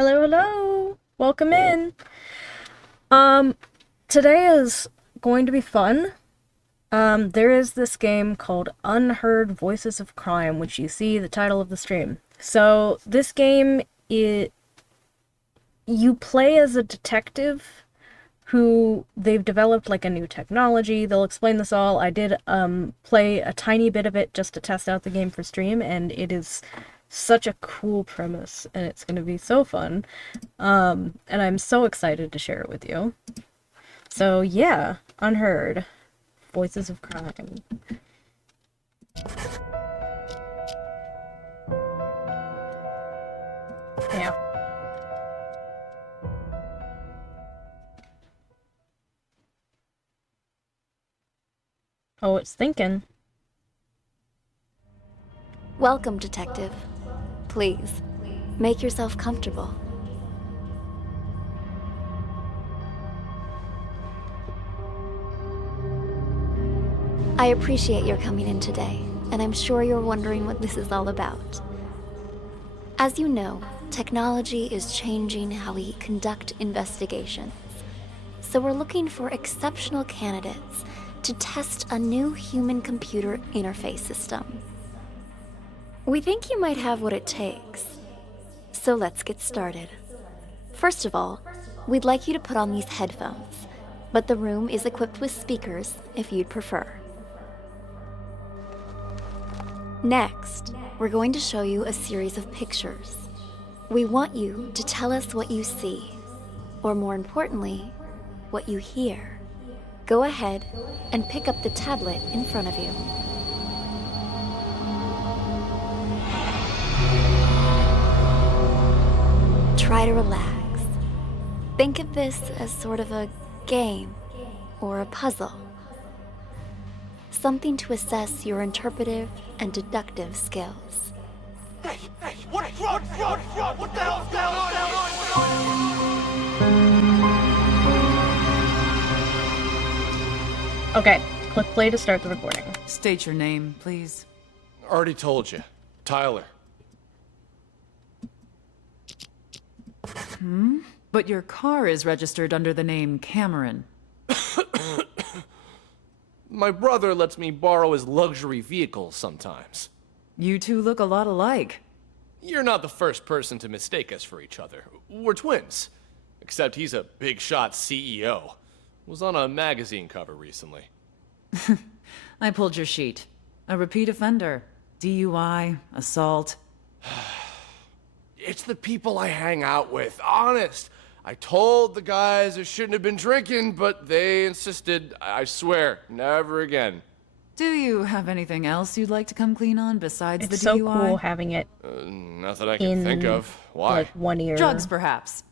Hello, hello. Welcome in. Today is going to be fun. There is this game called Unheard Voices of Crime, which you see the title of the stream. So, this game, you play as a detective who they've developed like a new technology. They'll explain this all. I did play a tiny bit of it just to test out the game for stream, and it is such a cool premise, and it's going to be so fun. And I'm so excited to share it with you. So yeah, Unheard, Voices of Crime. Yeah. Oh, it's thinking. Welcome, Detective. Please, make yourself comfortable. I appreciate your coming in today, and I'm sure you're wondering what this is all about. As you know, technology is changing how we conduct investigations. So we're looking for exceptional candidates to test a new human-computer interface system. We think you might have what it takes. So let's get started. First of all, we'd like you to put on these headphones, but the room is equipped with speakers if you'd prefer. Next, we're going to show you a series of pictures. We want you to tell us what you see, or more importantly, what you hear. Go ahead and pick up the tablet in front of you. Try to relax. Think of this as sort of a game or a puzzle. Something to assess your interpretive and deductive skills. Hey, what the hell's going on? Okay, click play to start the recording. State your name, please. Already told you. Tyler. But your car is registered under the name Cameron. My brother lets me borrow his luxury vehicles sometimes. You two look a lot alike. You're not the first person to mistake us for each other. We're twins. Except he's a big shot CEO. Was on a magazine cover recently. I pulled your sheet. A repeat offender. DUI, assault. It's the people I hang out with, honest. I told the guys I shouldn't have been drinking, but they insisted. I swear, never again. Do you have anything else you'd like to come clean on besides It's the so DUI? cool having it Not that I can think in of. Why? like one ear. Drugs, perhaps.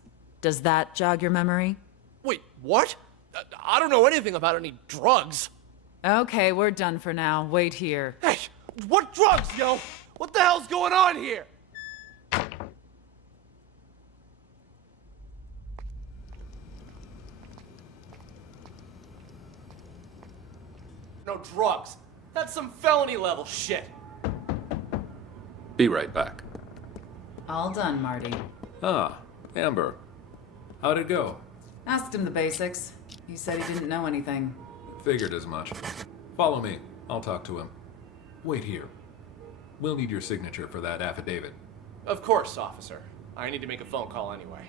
Does that jog your memory? Wait, what? I don't know anything about any drugs. Okay, we're done for now. Wait here. Hey, what drugs, yo? What the hell's going on here? No drugs. That's some felony level shit. Be right back. All done, Marty. Ah, Amber. How'd it go? Asked him the basics. He said he didn't know anything. Figured as much. Follow me. I'll talk to him. Wait here. We'll need your signature for that affidavit. Of course, officer. I need to make a phone call anyway.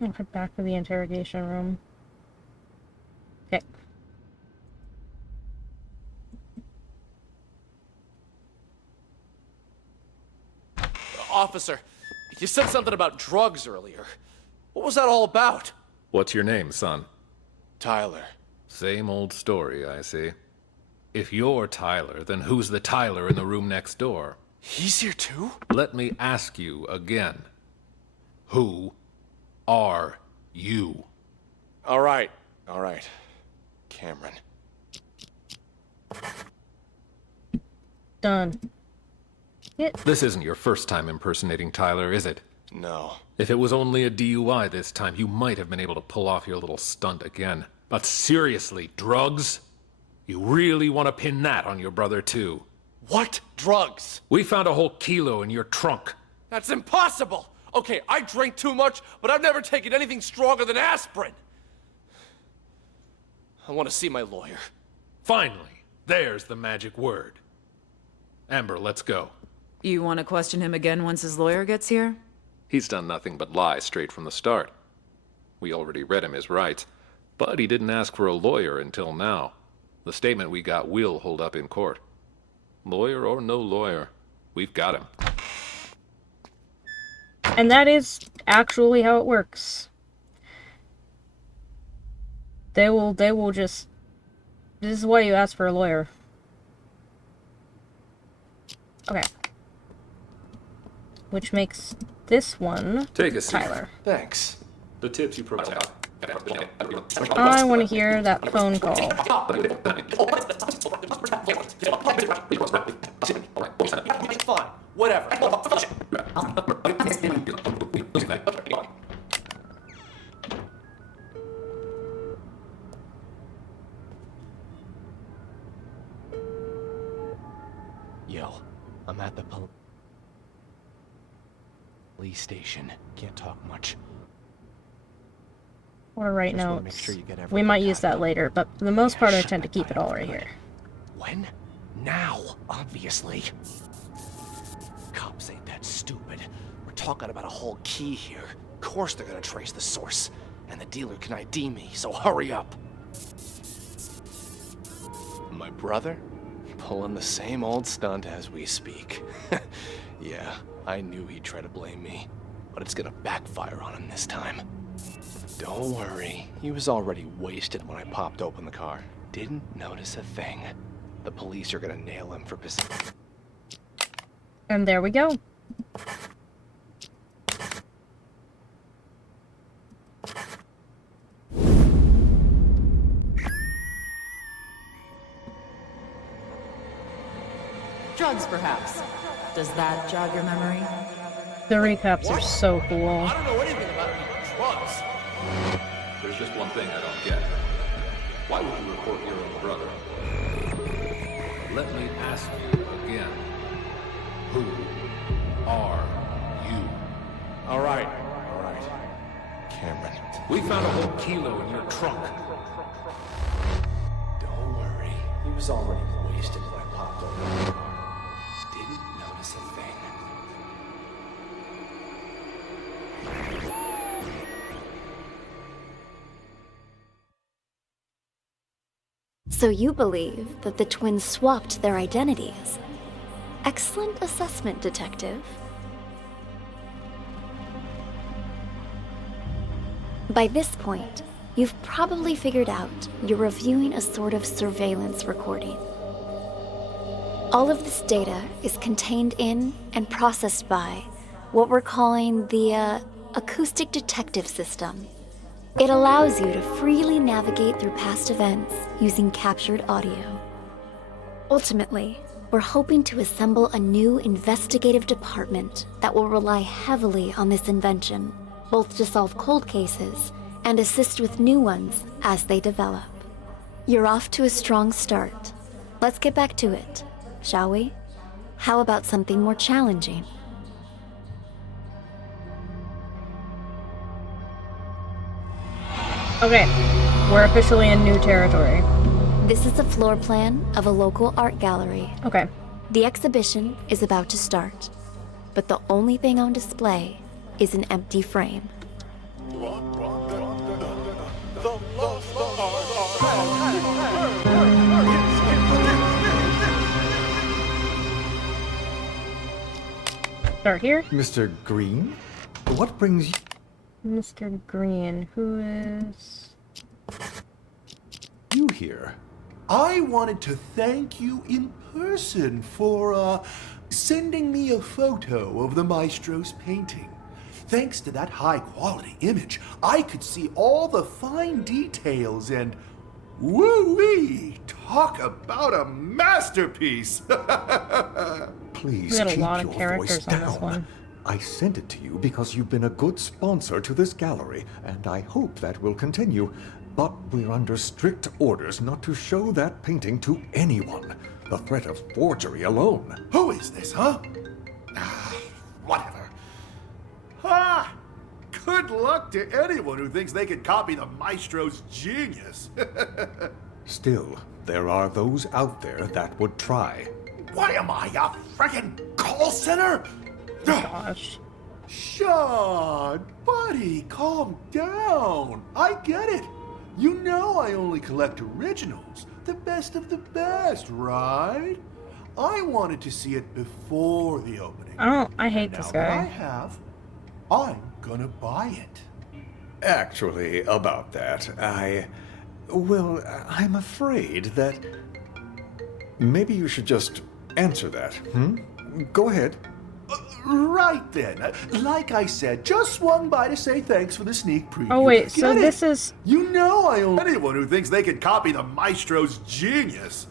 I'll head back to the interrogation room. Okay. Officer, you said something about drugs earlier. What was that all about? What's your name, son? Tyler. Same old story, I see. If you're Tyler, then who's the Tyler in the room next door? He's here too? Let me ask you again. Who are you? All right. Cameron. Done. This isn't your first time impersonating Tyler, is it? No. If it was only a DUI this time, you might have been able to pull off your little stunt again. But seriously, drugs? You really want to pin that on your brother too? What drugs? We found a whole kilo in your trunk. That's impossible! Okay, I drink too much, but I've never taken anything stronger than aspirin. I want to see my lawyer. Finally, there's the magic word. Amber, let's go. You want to question him again once his lawyer gets here? He's done nothing but lie straight from the start. We already read him his rights, but he didn't ask for a lawyer until now. The statement we got will hold up in court. Lawyer or no lawyer, we've got him. And that is actually how it works. They will just... This is why you ask for a lawyer. Okay. Which makes this one Take a seat. Tyler. Thanks. The tips you provide. I want to hear that phone call. Fine. Whatever. Yo, I'm at the police station. Can't talk much. Or write Just wanna notes. make sure you get We everything might use packed that up. later, but for the most part I shut tend to that keep it file. all right here. When? Now, obviously. Cops ain't that stupid. We're talking about a whole key here. Of course they're gonna trace the source. And the dealer can ID me, so hurry up. My brother? Pulling the same old stunt as we speak. Yeah, I knew he'd try to blame me. But it's gonna backfire on him this time. Don't worry, he was already wasted when I popped open the car. Didn't notice a thing. The police are gonna nail him for possession. And there we go. Drugs, perhaps. Does that jog your memory? The recaps are so cool. I don't know anything about any drugs. There's just one thing I don't get. Why would you report your own brother? Let me ask you again. Who are you? All right. Cameron. We found a whole kilo in your trunk. Don't worry. He was already wasted when I popped open the car. Didn't notice a thing. So you believe that the twins swapped their identities? Excellent assessment, Detective. By this point, you've probably figured out you're reviewing a sort of surveillance recording. All of this data is contained in and processed by what we're calling the acoustic detective system. It allows you to freely navigate through past events using captured audio. Ultimately, we're hoping to assemble a new investigative department that will rely heavily on this invention, both to solve cold cases and assist with new ones as they develop. You're off to a strong start. Let's get back to it, shall we? How about something more challenging? Okay, we're officially in new territory. This is a floor plan of a local art gallery. Okay. The exhibition is about to start, but the only thing on display is an empty frame. Start here. Mr. Green? What brings you... Mr. Green, who is... you here? I wanted to thank you in person for, sending me a photo of the maestro's painting. Thanks to that high-quality image, I could see all the fine details and... woo-wee! Talk about a masterpiece! Please We got a keep lot of your characters voice on this down. one. I sent it to you because you've been a good sponsor to this gallery, and I hope that will continue. But we're under strict orders not to show that painting to anyone. The threat of forgery alone. Who is this, huh? Whatever. Ha! Good luck to anyone who thinks they can copy the maestro's genius. Still, there are those out there that would try. What am I, a friggin' call center? Gosh. Sean, buddy, calm down. I get it. You know I only collect originals, the best of the best, right? I wanted to see it before the opening. I hate Now this that I guy. have, I'm gonna buy it. Actually, about that, I'm afraid that... maybe you should just answer that, Go ahead. Right then. Like I said, just swung by to say thanks for the sneak preview. Oh wait, Get so it? this is... You know I only... anyone who thinks they can copy the maestro's genius.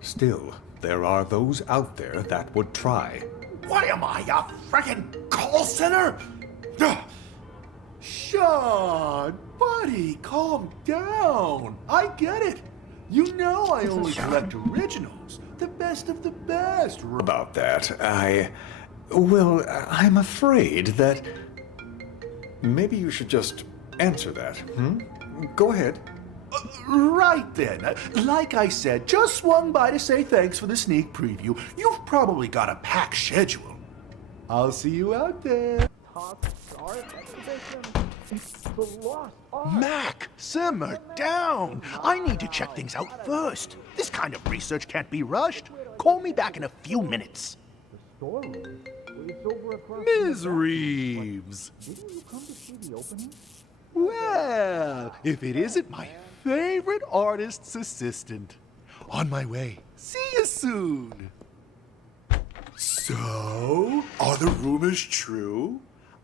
Still, there are those out there that would try. What am I, a friggin' call center? Sean, buddy, calm down. I get it. You know I only collect originals, the best of the best. About that, I'm afraid that... maybe you should just answer that, Go ahead. Right then. Like I said, just swung by to say thanks for the sneak preview. You've probably got a packed schedule. I'll see you out there. Mac, simmer down. I need to check things out first. This kind of research can't be rushed. Call me back in a few minutes. Ms. Reeves. Didn't you come to see the opening? Well, if it isn't my favorite artist's assistant. On my way. See you soon. So, are the rumors true?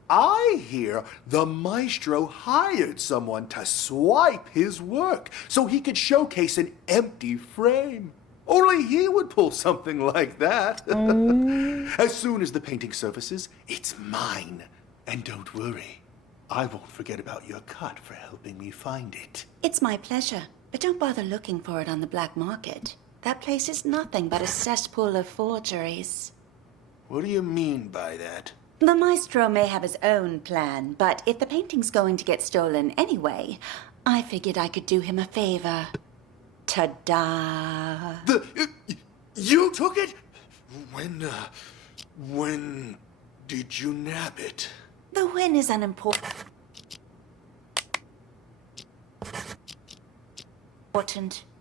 I hear the maestro hired someone to swipe his work so he could showcase an empty frame. Only he would pull something like that. As soon as the painting surfaces, it's mine. And don't worry, I won't forget about your cut for helping me find it. It's my pleasure, but don't bother looking for it on the black market. That place is nothing but a cesspool of forgeries. What do you mean by that? The maestro may have his own plan, but if the painting's going to get stolen anyway, I figured I could do him a favor. Ta-da! You took it? When did you nab it? The win is unimportant.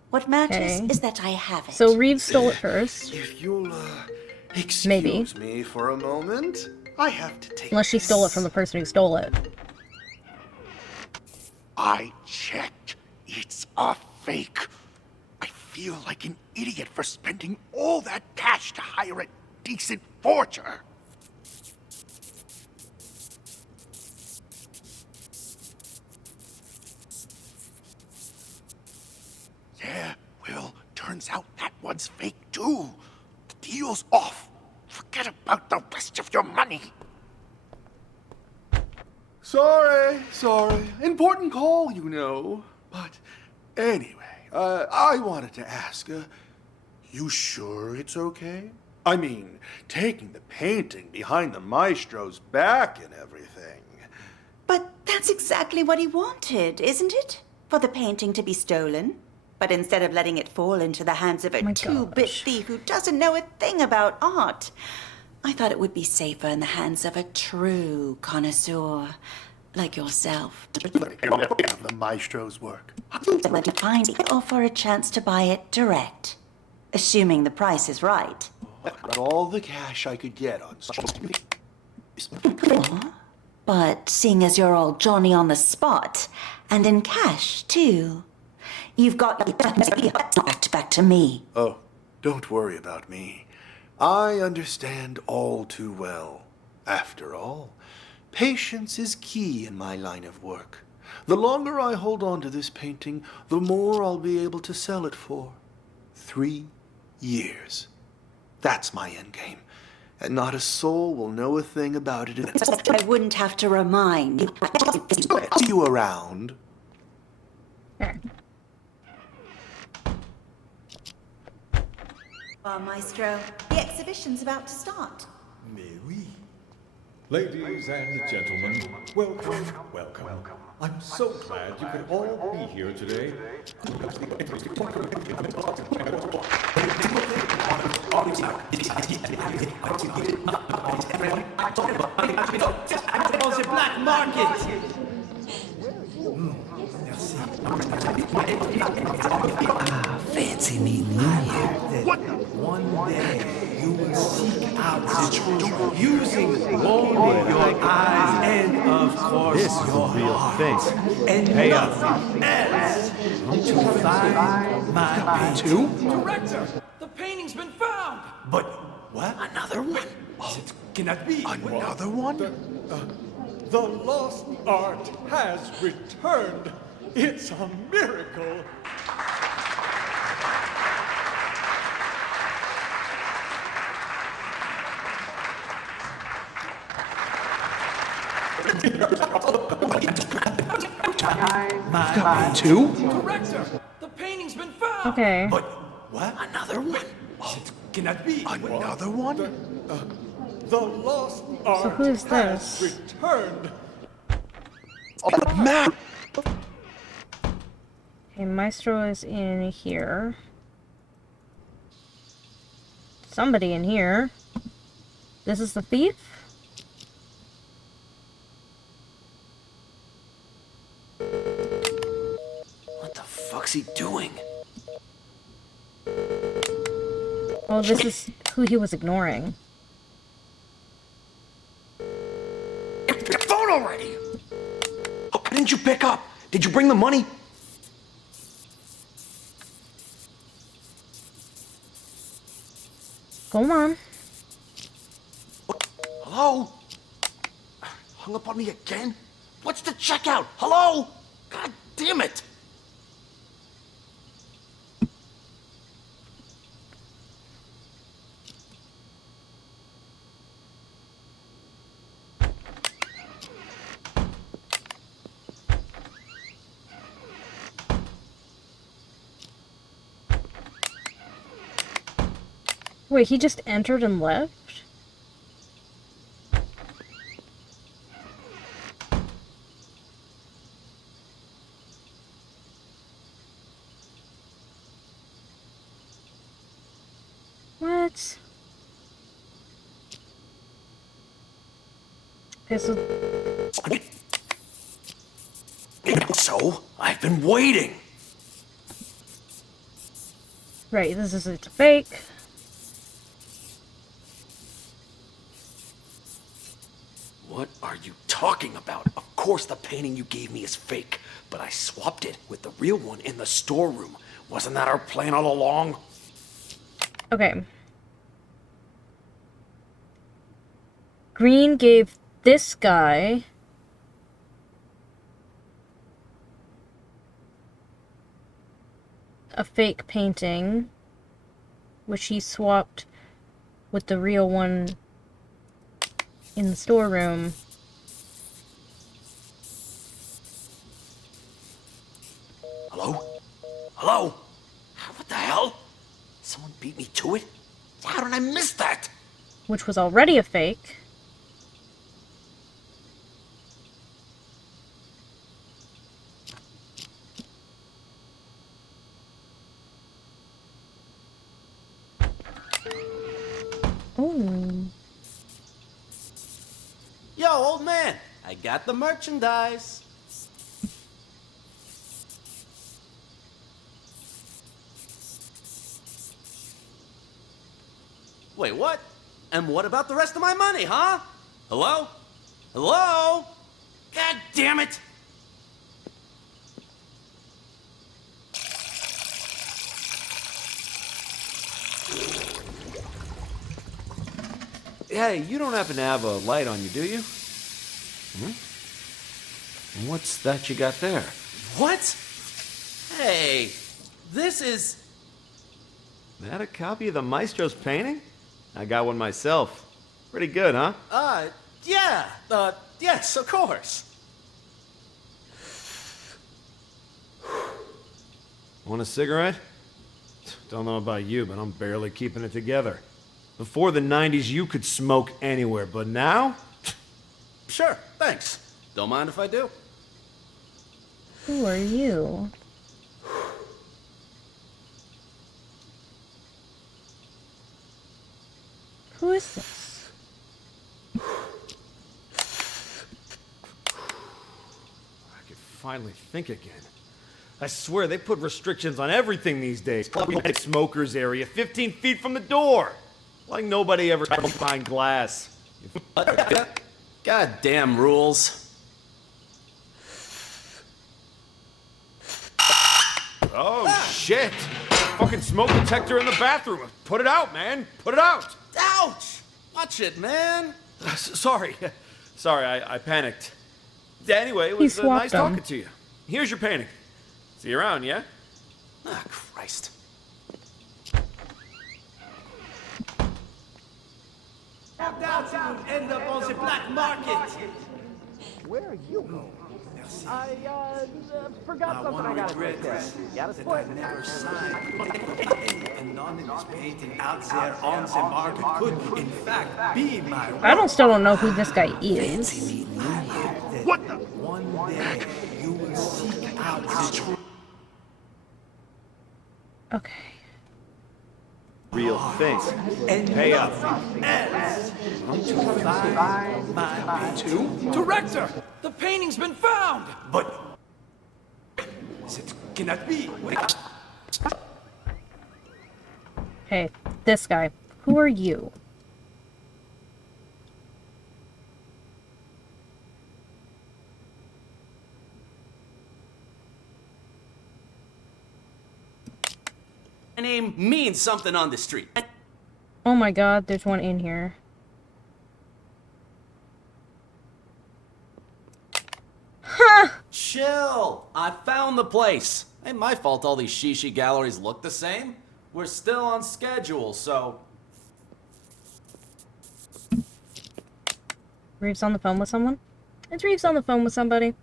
What matters Okay. is that I have it. So Reeves stole it first. If you'll Excuse me for a moment. I have to take Unless she stole it from the person who stole it. I checked. It's a fake. I feel like an idiot for spending all that cash to hire a decent forger. Yeah, well, turns out that one's fake too. The deal's off. Forget about the rest of your money. Sorry. Important call, you know. But anyway, I wanted to ask, you sure it's okay? I mean, taking the painting behind the maestro's back and everything. But that's exactly what he wanted, isn't it? For the painting to be stolen. But instead of letting it fall into the hands of a My two-bit gosh. thief who doesn't know a thing about art, I thought it would be safer in the hands of a true connoisseur like yourself. The maestro's work. Let you find it or for a chance to buy it direct, assuming the price is right. Got all the cash I could get on. But seeing as you're all Johnny on the spot, and in cash too, you've got back to me. Oh, don't worry about me. I understand all too well. After all, patience is key in my line of work. The longer I hold on to this painting, the more I'll be able to sell it for. 3 years. That's my endgame. And not a soul will know a thing about it. I wouldn't have to remind you. See you around. Well, Maestro, the exhibition's about to start. Mais oui. Ladies and gentlemen, welcome. I'm so glad you could all be here today. On the black market. Fancy meeting you here. One day you will seek out the truth using only your eyes and, of course, your heart. And nothing else to find my painting. Director, the painting's been found. But what? Another one? It cannot be. Another one? The lost art has returned. It's a miracle. My two? Director, the painting's been found. Okay. But what? Another one? It cannot be. Another one? The lost art who's has this? returned. Matt! Okay, Maestro is in here. Somebody in here. This is the thief? What the fuck's he doing? Oh, this is who he was ignoring. Your phone already! Oh, why didn't you pick up? Did you bring the money? Go on. Hello? Hung up on me again? What's the checkout? Hello? God damn it! Wait, he just entered and left? What? Okay, So, I've been waiting. right, this is it's fake. What are you talking about? Of course the painting you gave me is fake, but I swapped it with the real one in the storeroom. Wasn't that our plan all along? Okay. Green gave this guy a fake painting, which he swapped with the real one in the storeroom. Hello? Hello? What the hell? Someone beat me to it? How did I miss that? Which was already a fake. Oh. Yo, old man, I got the merchandise. Wait, what? And what about the rest of my money, huh? Hello? Hello? God damn it! Hey, you don't happen to have a light on you, do you? What's that you got there? What? Hey, this is... That a copy of the Maestro's painting? I got one myself. Pretty good, huh? Yeah, yes, of course. Want a cigarette? Don't know about you, but I'm barely keeping it together. Before the 90s, you could smoke anywhere, but now? Sure, thanks. Don't mind if I do. Who are you? Who is this? I could finally think again. I swear, they put restrictions on everything these days. Smokers area, 15 feet from the door. Like nobody ever behind glass. Goddamn rules. Oh, shit! Fucking smoke detector in the bathroom. Put it out, man. Put it out. Ouch! Watch it, man. Sorry. Sorry, I panicked. Anyway, it He was swapped nice them. talking to you. Here's your painting. See you around, yeah? Ah, Christ. Down to end up on the black market. Where are you going? I forgot something I gotta take care of. Got a split. I never signed any anonymous painting out there on the market could, in fact, be my... I still don't know who this guy is. What the? One day, you will seek out the truth. Okay. Real thing. And Pay up. else to find my painting. Director! The painting's been found! But it cannot be. Hey, this guy. Who are you? My name means something on the street. Oh my god, there's one in here. Huh! Chill. I found the place. Ain't my fault all these shishi galleries look the same. We're still on schedule, so... Reeves on the phone with someone? Is Reeves on the phone with somebody?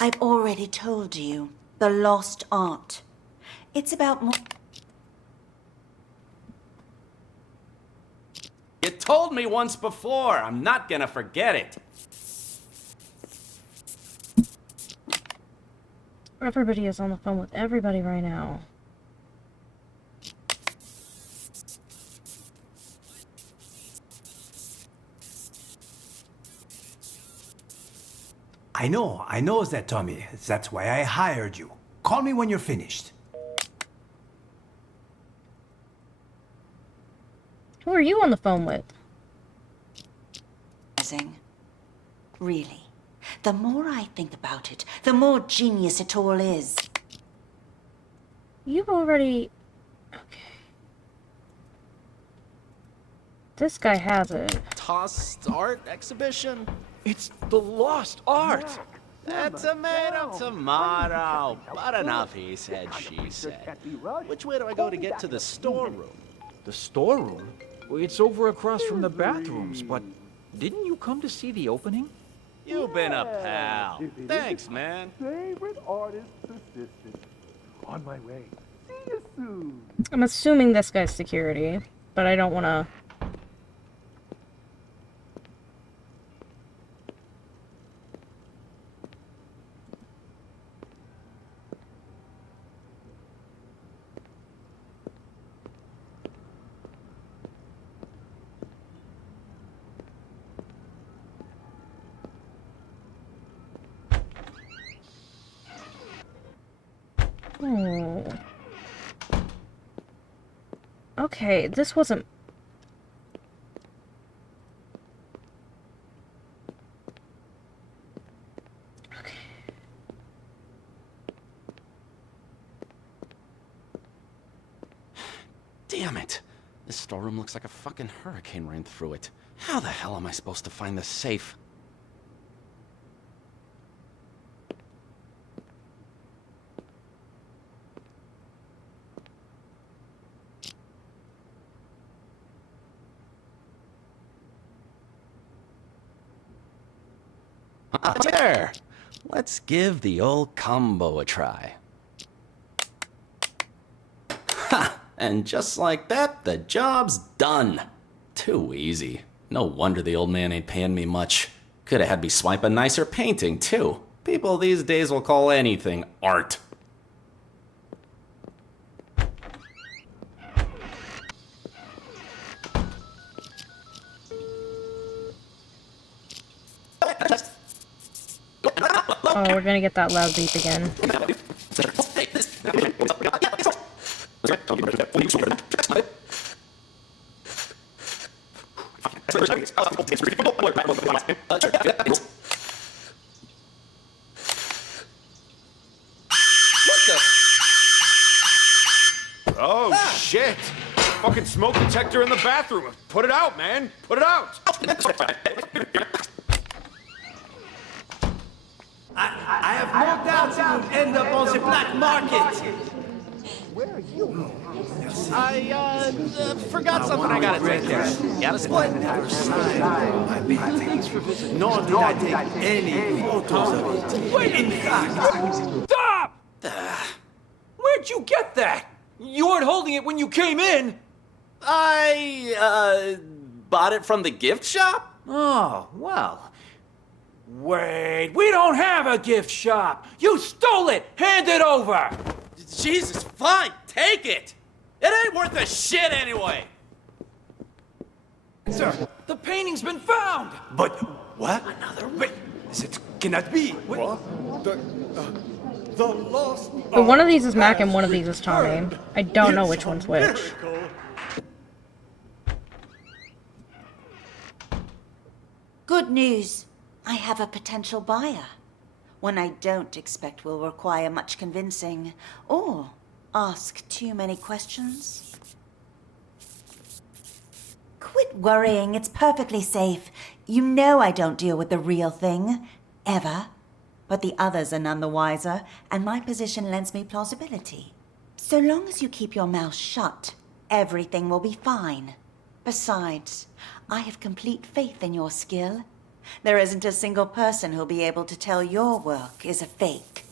I've already told you. The lost art. It's about more... You told me once before. I'm not gonna forget it. Everybody is on the phone with everybody right now. I know that, Tommy. That's why I hired you. Call me when you're finished. Who are you on the phone with? convincing. Really. The more I think about it, the more genius it all is. You've already... Okay. This guy has it. Tossed art exhibition? It's the lost art! Tomato. But enough, he said, she said. Which way do I go to get to the storeroom? The storeroom? Well, it's over across from the bathrooms, but didn't you come to see the opening? You've been a pal. Thanks, man. Favorite artist assistant. On my way. See you soon. I'm assuming this guy's security, but I don't want to... Oh. Okay, this wasn't... Okay. Damn it. This storeroom looks like a fucking hurricane ran through it. How the hell am I supposed to find this safe? There! Let's give the old combo a try. Ha! And just like that, the job's done. Too easy. No wonder the old man ain't paying me much. Could have had me swipe a nicer painting, too. People these days will call anything art. Oh, we're gonna get that loud beep again. Oh, shit! Fucking smoke detector in the bathroom. Put it out, man. Put it out. I have no doubts you will end up on the black market. Where are you? I, forgot something I gotta take care of. Got a split? Never signed my painting. Nor did I take any photos of it. Wait! In fact, Stop! Where'd you get that? You weren't holding it when you came in. I, bought it from the gift shop? Oh, well. Wait, we don't have a gift shop. You stole it. Hand it over. Jesus, fine, take it. It ain't worth a shit anyway. Sir, the painting's been found. but what? Another one? Wait, it cannot be. What? The lost... But one of these is Mac and one of these is Tommy. I don't know which one's which. Good news. I have a potential buyer. One I don't expect will require much convincing or ask too many questions. Quit worrying. It's perfectly safe. You know I don't deal with the real thing. Ever. But the others are none the wiser, and my position lends me plausibility. So long as you keep your mouth shut, everything will be fine. Besides, I have complete faith in your skill. There isn't a single person who'll be able to tell your work is a fake.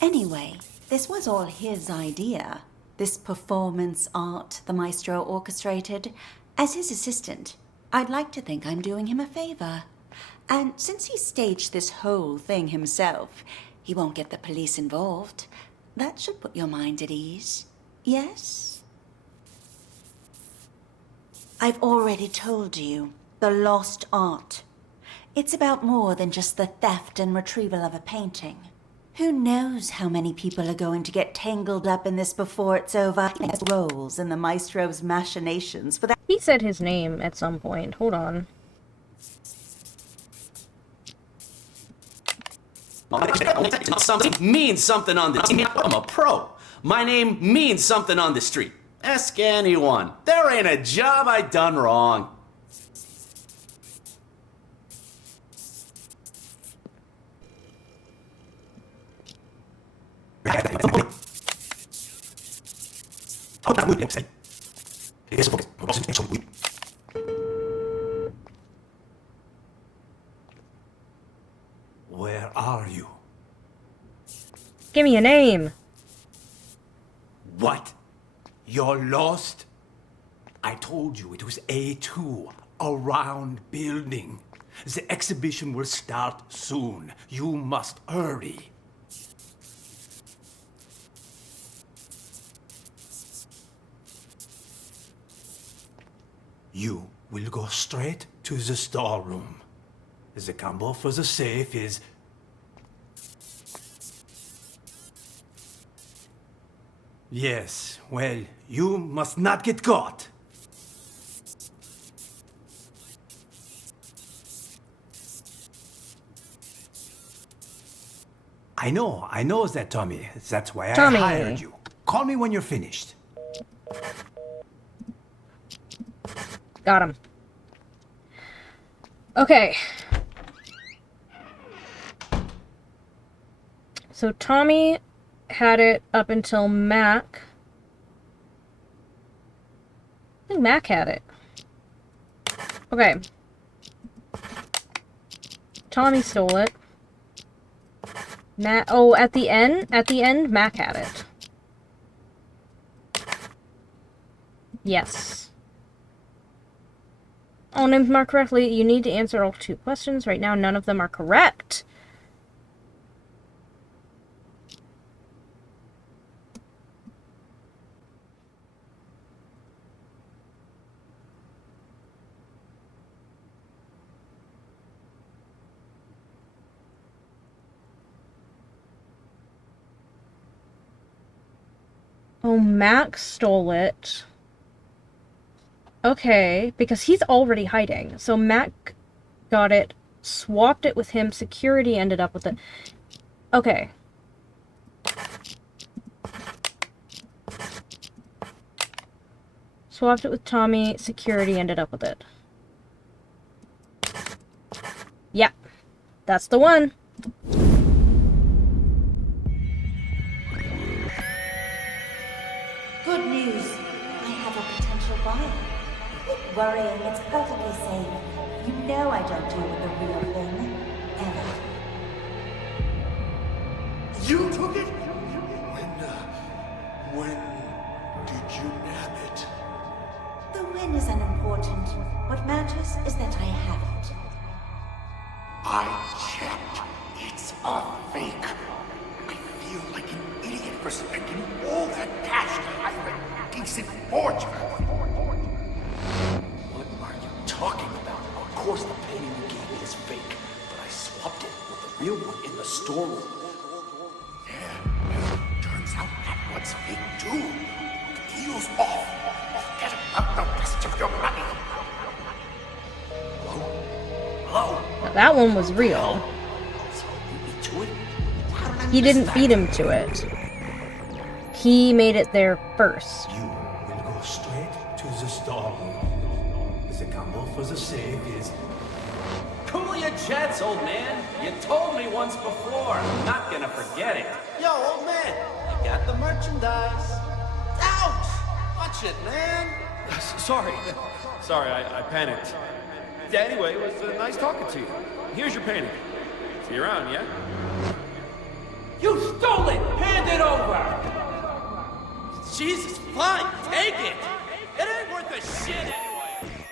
Anyway, this was all his idea. This performance art the maestro orchestrated. As his assistant, I'd like to think I'm doing him a favor. And since he staged this whole thing himself, he won't get the police involved. That should put your mind at ease. Yes? I've already told you, the lost art. It's about more than just the theft and retrieval of a painting. Who knows how many people are going to get tangled up in this before it's over? Roles in the maestro's machinations without... He said his name at some point. Hold on. Something means something on the street. I'm a pro. My name means something on the street. Ask anyone. There ain't a job I done wrong. Where are you? Give me a name. What? You're lost? I told you it was A2, a round building. The exhibition will start soon. You must hurry. You will go straight to the storeroom. The combo for the safe is... Yes, well, you must not get caught. I know that, Tommy. That's why Tommy. I hired you. Call me when you're finished. Got him. Okay. So Tommy had it up until Mac. I think Mac had it. Okay. Tommy stole it. Mac, oh, at the end, Mac had it. Yes. All names marked correctly. You need to answer all 2 questions. Right now, none of them are correct. Oh, Max stole it. Okay, because he's already hiding. So Mac got it, swapped it with him, security ended up with it. Okay. Swapped it with Tommy, security ended up with it. Yep. That's the one. Good news. I have a potential buyer. Quit worrying. It's perfectly safe. You know I don't deal with the real thing. Ever. You took it? When did you nab it? The win is unimportant. What matters is that I have it. I checked. It's a fake. I feel like an idiot for spending all that cash to hire a decent forger. What are you talking about? Of course the painting you gave me is fake, but I swapped it with the real one in the storeroom. Yeah, well, turns out that one's fake too. The deal's off. Forget about the rest of your money. Hello? Hello? Now, that one was real. He didn't beat him to it. He made it there first. You will go straight to the storeroom. The combo for the safe is... Cool your jets, old man. You told me once before. I'm not gonna forget it. Yo, old man, I got the merchandise. Ouch! Watch it, man. Sorry. Sorry, I panicked. Yeah, anyway, it was nice talking to you. Here's your painting. See you around, yeah? You stole it! Hand it over! Jesus, fine, take it. It ain't worth a shit anyway.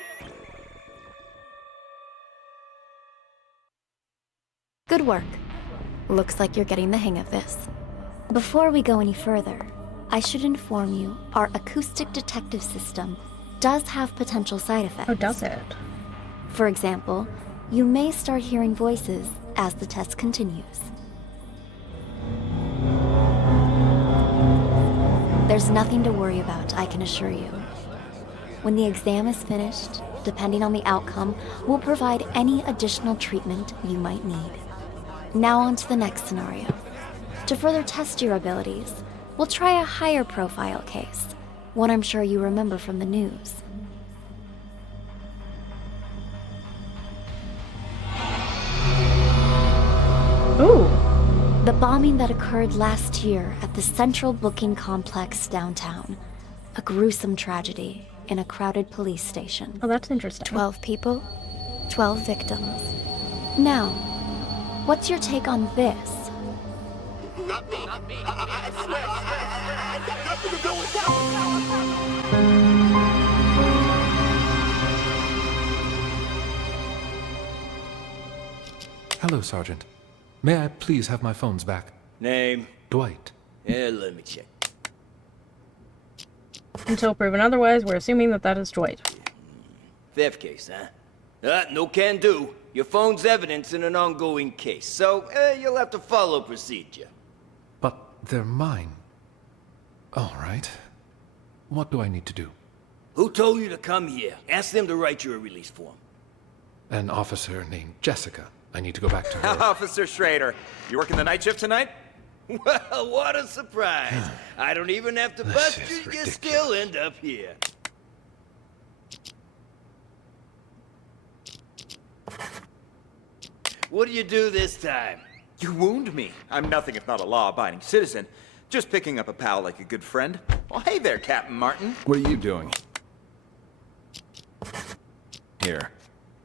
Good work. Looks like you're getting the hang of this. Before we go any further, I should inform you our acoustic detective system does have potential side effects. Oh, does it? For example, you may start hearing voices as the test continues. There's nothing to worry about, I can assure you. When the exam is finished, depending on the outcome, we'll provide any additional treatment you might need. Now on to the next scenario. To further test your abilities, we'll try a higher profile case, one I'm sure you remember from the news. Ooh. The bombing that occurred last year at the Central Booking Complex downtown. A gruesome tragedy in a crowded police station. Oh, that's interesting. 12 people, 12 victims. Now, what's your take on this? Hello, Sergeant. May I please have my phones back? Name? Dwight. Yeah, let me check. Until proven otherwise, we're assuming that that is Dwight. Theft case, huh? No can do. Your phone's evidence in an ongoing case, so you'll have to follow procedure. But they're mine. All right. What do I need to do? Who told you to come here? Ask them to write you a release form. An officer named Jessica. I need to go back to her. Officer Schrader, you working the night shift tonight? Well, what a surprise. I don't even have to bust you, you still end up here. What do you do this time? You wound me. I'm nothing if not a law-abiding citizen. Just picking up a pal like a good friend. Well, hey there, Captain Martin. What are you doing? Here.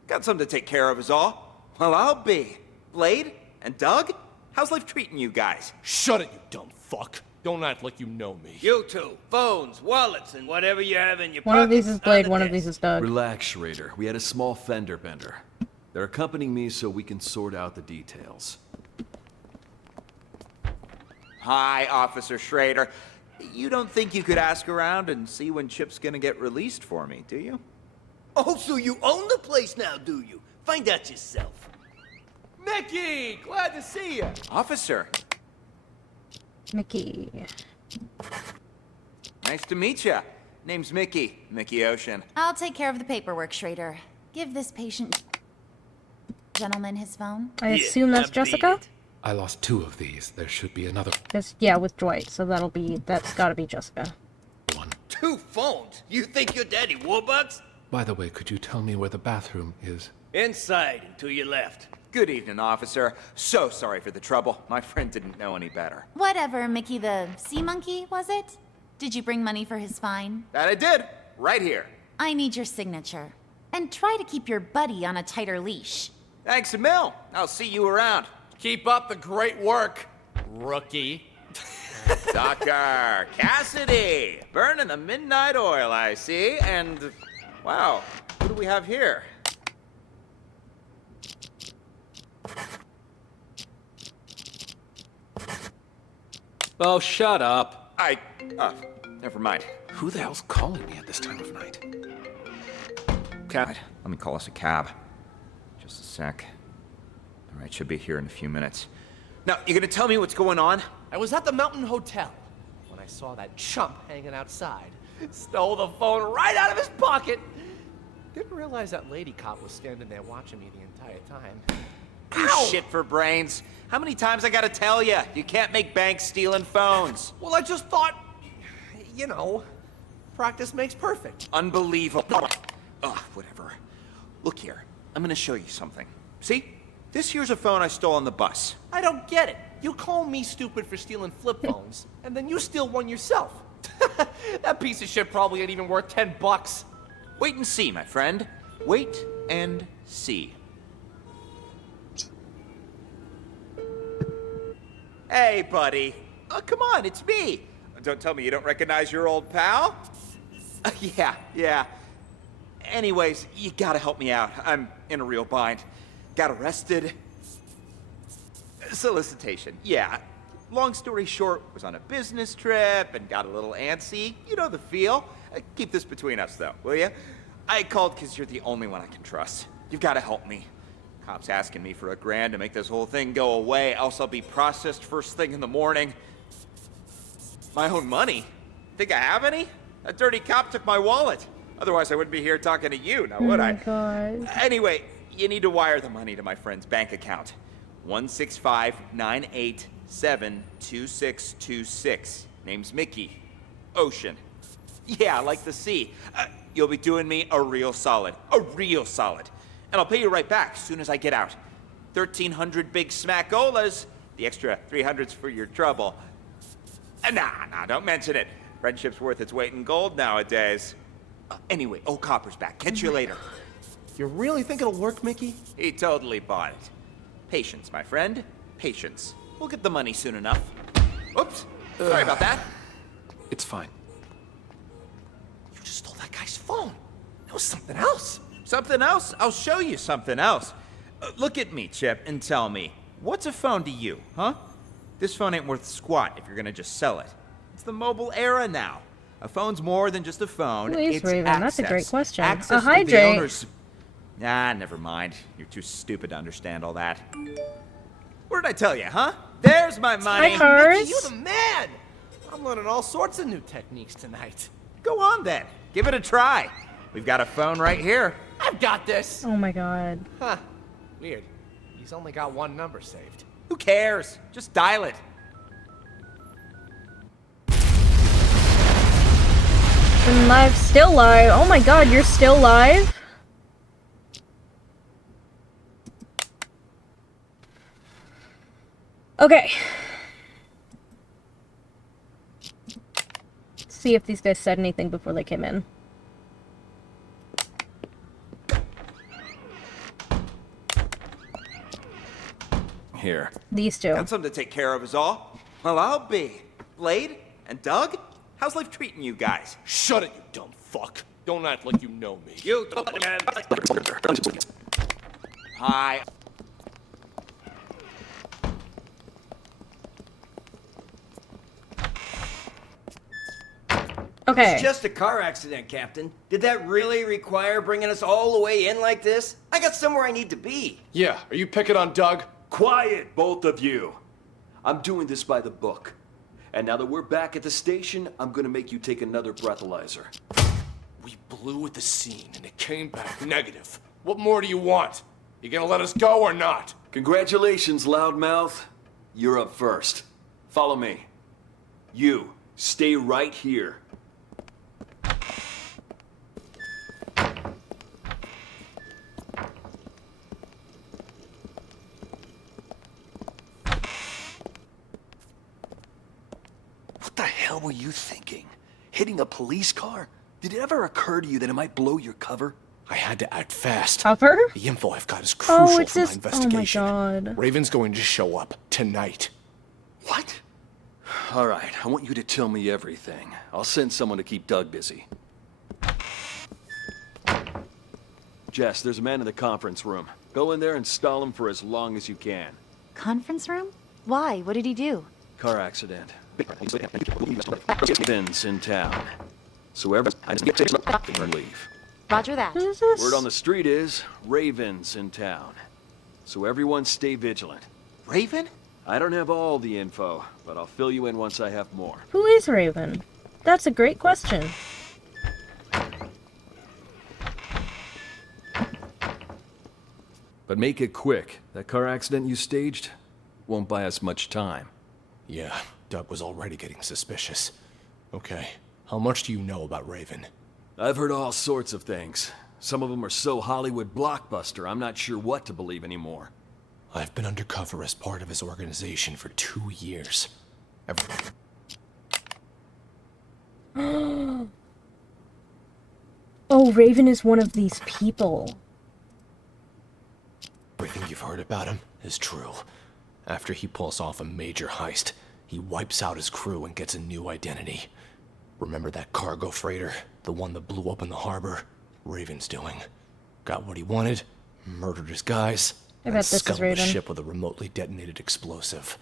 Got something to take care of is all. Well, I'll be. Blade and Doug? How's life treating you guys? Shut it, you dumb fuck. Don't act like you know me. You two, phones, wallets, and whatever you have in your One of these pockets is Blade, on the one of desk. these is Doug. Relax, Schrader. We had a small fender bender. They're accompanying me so we can sort out the details. Hi, Officer Schrader. You don't think you could ask around and see when Chip's gonna get released for me, do you? Oh, so you own the place now, do you? Find out yourself. Mickey! Glad to see you! Officer, Mickey. nice to meet ya. Name's Mickey. Mickey Ocean. I'll take care of the paperwork, Schrader. Give this patient gentleman his phone. I assume that's Jessica? I lost 2 of these. There should be another Yeah, with Dwight, so that's gotta be Jessica. one. 2 phones? You think you're Daddy Warbucks? By the way, could you tell me where the bathroom is? Inside and to your left. Good evening, officer. So sorry for the trouble. My friend didn't know any better. Whatever, Mickey the sea monkey, was it? Did you bring money for his fine? That I did. Right here. I need your signature. And try to keep your buddy on a tighter leash. Thanks a mil. I'll see you around. Keep up the great work, rookie. Dr. Cassidy! Burning the midnight oil, I see. And, wow, who do we have here? Oh, shut up. Never mind. Who the hell's calling me at this time of night? Cab. Let me call us a cab. Just a sec. All right, should be here in a few minutes. Now, you gonna tell me what's going on? I was at the Mountain Hotel when I saw that chump hanging outside. Stole the phone right out of his pocket. Didn't realize that lady cop was standing there watching me the entire time. You shit for brains. How many times I gotta tell you? You can't make banks stealing phones. Well, I just thought, you know, practice makes perfect. Unbelievable. Ugh, whatever. Look here, I'm gonna show you something. See? This here's a phone I stole on the bus. I don't get it. You call me stupid for stealing flip phones, and then you steal one yourself. That piece of shit probably ain't even worth $10. Wait and see, my friend. Wait and see. Hey, buddy. Oh, come on, it's me. Don't tell me you don't recognize your old pal? Yeah. Anyways, you gotta help me out. I'm in a real bind. Got arrested. Solicitation, yeah. Long story short, was on a business trip and got a little antsy. You know the feel. Keep this between us, though, will you? I called because you're the only one I can trust. You've got to help me. Cops asking me for $1,000 to make this whole thing go away, else I'll be processed first thing in the morning. My own money? Think I have any? That dirty cop took my wallet. Otherwise, I wouldn't be here talking to you, now Oh would my I? god. Anyway, you need to wire the money to my friend's bank account. 165-987-2626. Name's Mickey. Ocean. Yeah, like the sea. You'll be doing me a real solid. A real solid. And I'll pay you right back as soon as I get out. 1,300 big smackolas. The extra 300's for your trouble. Nah, don't mention it. Friendship's worth its weight in gold nowadays. Anyway, old Copper's back. Catch you later. You really think it'll work, Mickey? He totally bought it. Patience, my friend. Patience. We'll get the money soon enough. Oops. Sorry about that. It's fine. You just stole that guy's phone. That was something else. Something else? I'll show you something else. Look at me, Chip, and tell me, what's a phone to you, huh? This phone ain't worth squat if you're gonna just sell it. It's the mobile era now. A phone's more than just a phone. Please, It's Raven, access. that's a great question. Access A to the hydrate. owner's... never mind. You're too stupid to understand all that. What did I tell you, huh? There's my money. Hi, Cars. Mickey, you the man! I'm learning all sorts of new techniques tonight. Go on then. Give it a try. We've got a phone right here. I've got this! Oh my god. Huh. Weird. He's only got one number saved. Who cares? Just dial it. And live, still live. Oh my god, you're still live? Okay. Let's see if these guys said anything before they came in. Here. These two. Got something to take care of is all. Well, I'll be. Blade and Doug? How's life treating you guys? Shut it, you dumb fuck. Don't act like you know me. You Hi. Okay. It's just a car accident, Captain. Did that really require bringing us all the way in like this? I got somewhere I need to be. Yeah, are you picking on Doug? Quiet, both of you. I'm doing this by the book. And now that we're back at the station, I'm gonna make you take another breathalyzer. We blew at the scene and it came back negative. What more do you want? You gonna let us go or not? Congratulations, loudmouth. You're up first. Follow me. You, stay right here. What the hell were you thinking? Hitting a police car? Did it ever occur to you that it might blow your cover? I had to act fast. Cover? The info I've got is crucial it's for my this. investigation. Oh my god. Raven's going to show up tonight. What? All right, I want you to tell me everything. I'll send someone to keep Doug busy. Jess, there's a man in the conference room. Go in there and stall him for as long as you can. Conference room? Why? What did he do? Car accident. Vince in town. So everyone leave. Roger that. Word on the street is Raven's in town. So everyone stay vigilant. Raven? I don't have all the info, but I'll fill you in once I have more. Who is Raven? That's a great question. But make it quick. That car accident you staged won't buy us much time. Yeah, Doug was already getting suspicious. Okay, how much do you know about Raven? I've heard all sorts of things. Some of them are so Hollywood blockbuster, I'm not sure what to believe anymore. I've been undercover as part of his organization for 2 years. Oh, Raven is one of these people. Everything you've heard about him is true. After he pulls off a major heist, he wipes out his crew and gets a new identity. Remember that cargo freighter? The one that blew up in the harbor? Raven's doing. Got what he wanted, murdered his guys, I and bet this is scuttled the Raven. ship with a remotely detonated explosive.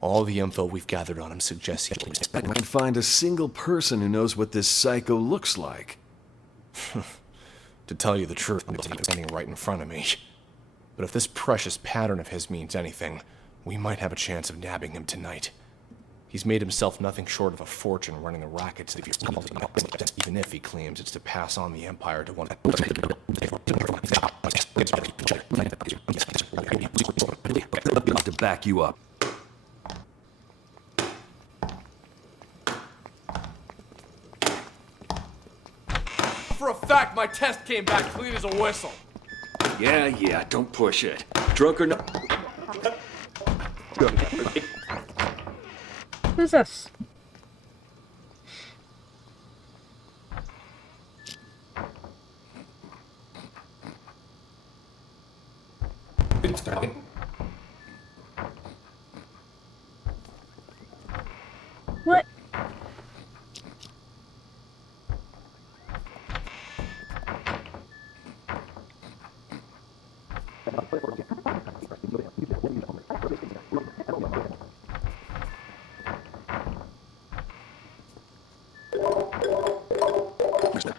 All the info we've gathered on him suggests he... I can find a single person who knows what this psycho looks like. To tell you the truth, he's standing right in front of me. But if this precious pattern of his means anything, we might have a chance of nabbing him tonight. He's made himself nothing short of a fortune running the rackets, even if he claims it's to pass on the empire to one. To back you up. For a fact, my test came back clean as a whistle. Yeah, don't push it. Drunk or not. Who's this? What?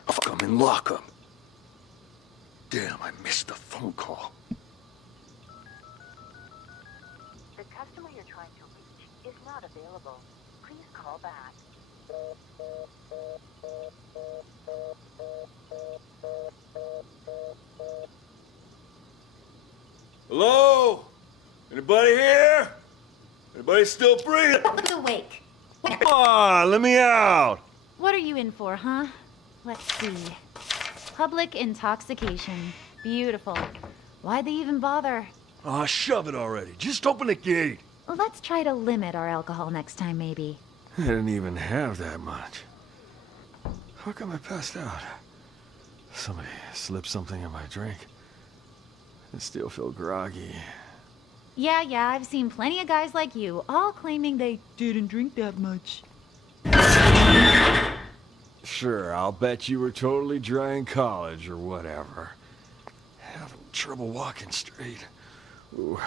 Fuck, I'm in lockup. Damn, I missed the phone call. The customer you're trying to reach is not available. Please call back. Hello? Anybody here? Anybody still breathing? Look awake. Come on, let me out. What are you in for, huh? Let's see. Public intoxication. Beautiful. Why'd they even bother? Aw, shove it already. Just open the gate. Let's try to limit our alcohol next time, maybe. I didn't even have that much. How come I passed out? Somebody slipped something in my drink. I still feel groggy. Yeah, I've seen plenty of guys like you, all claiming they didn't drink that much. Sure, I'll bet you were totally dry in college or whatever. Having trouble walking straight. Ooh,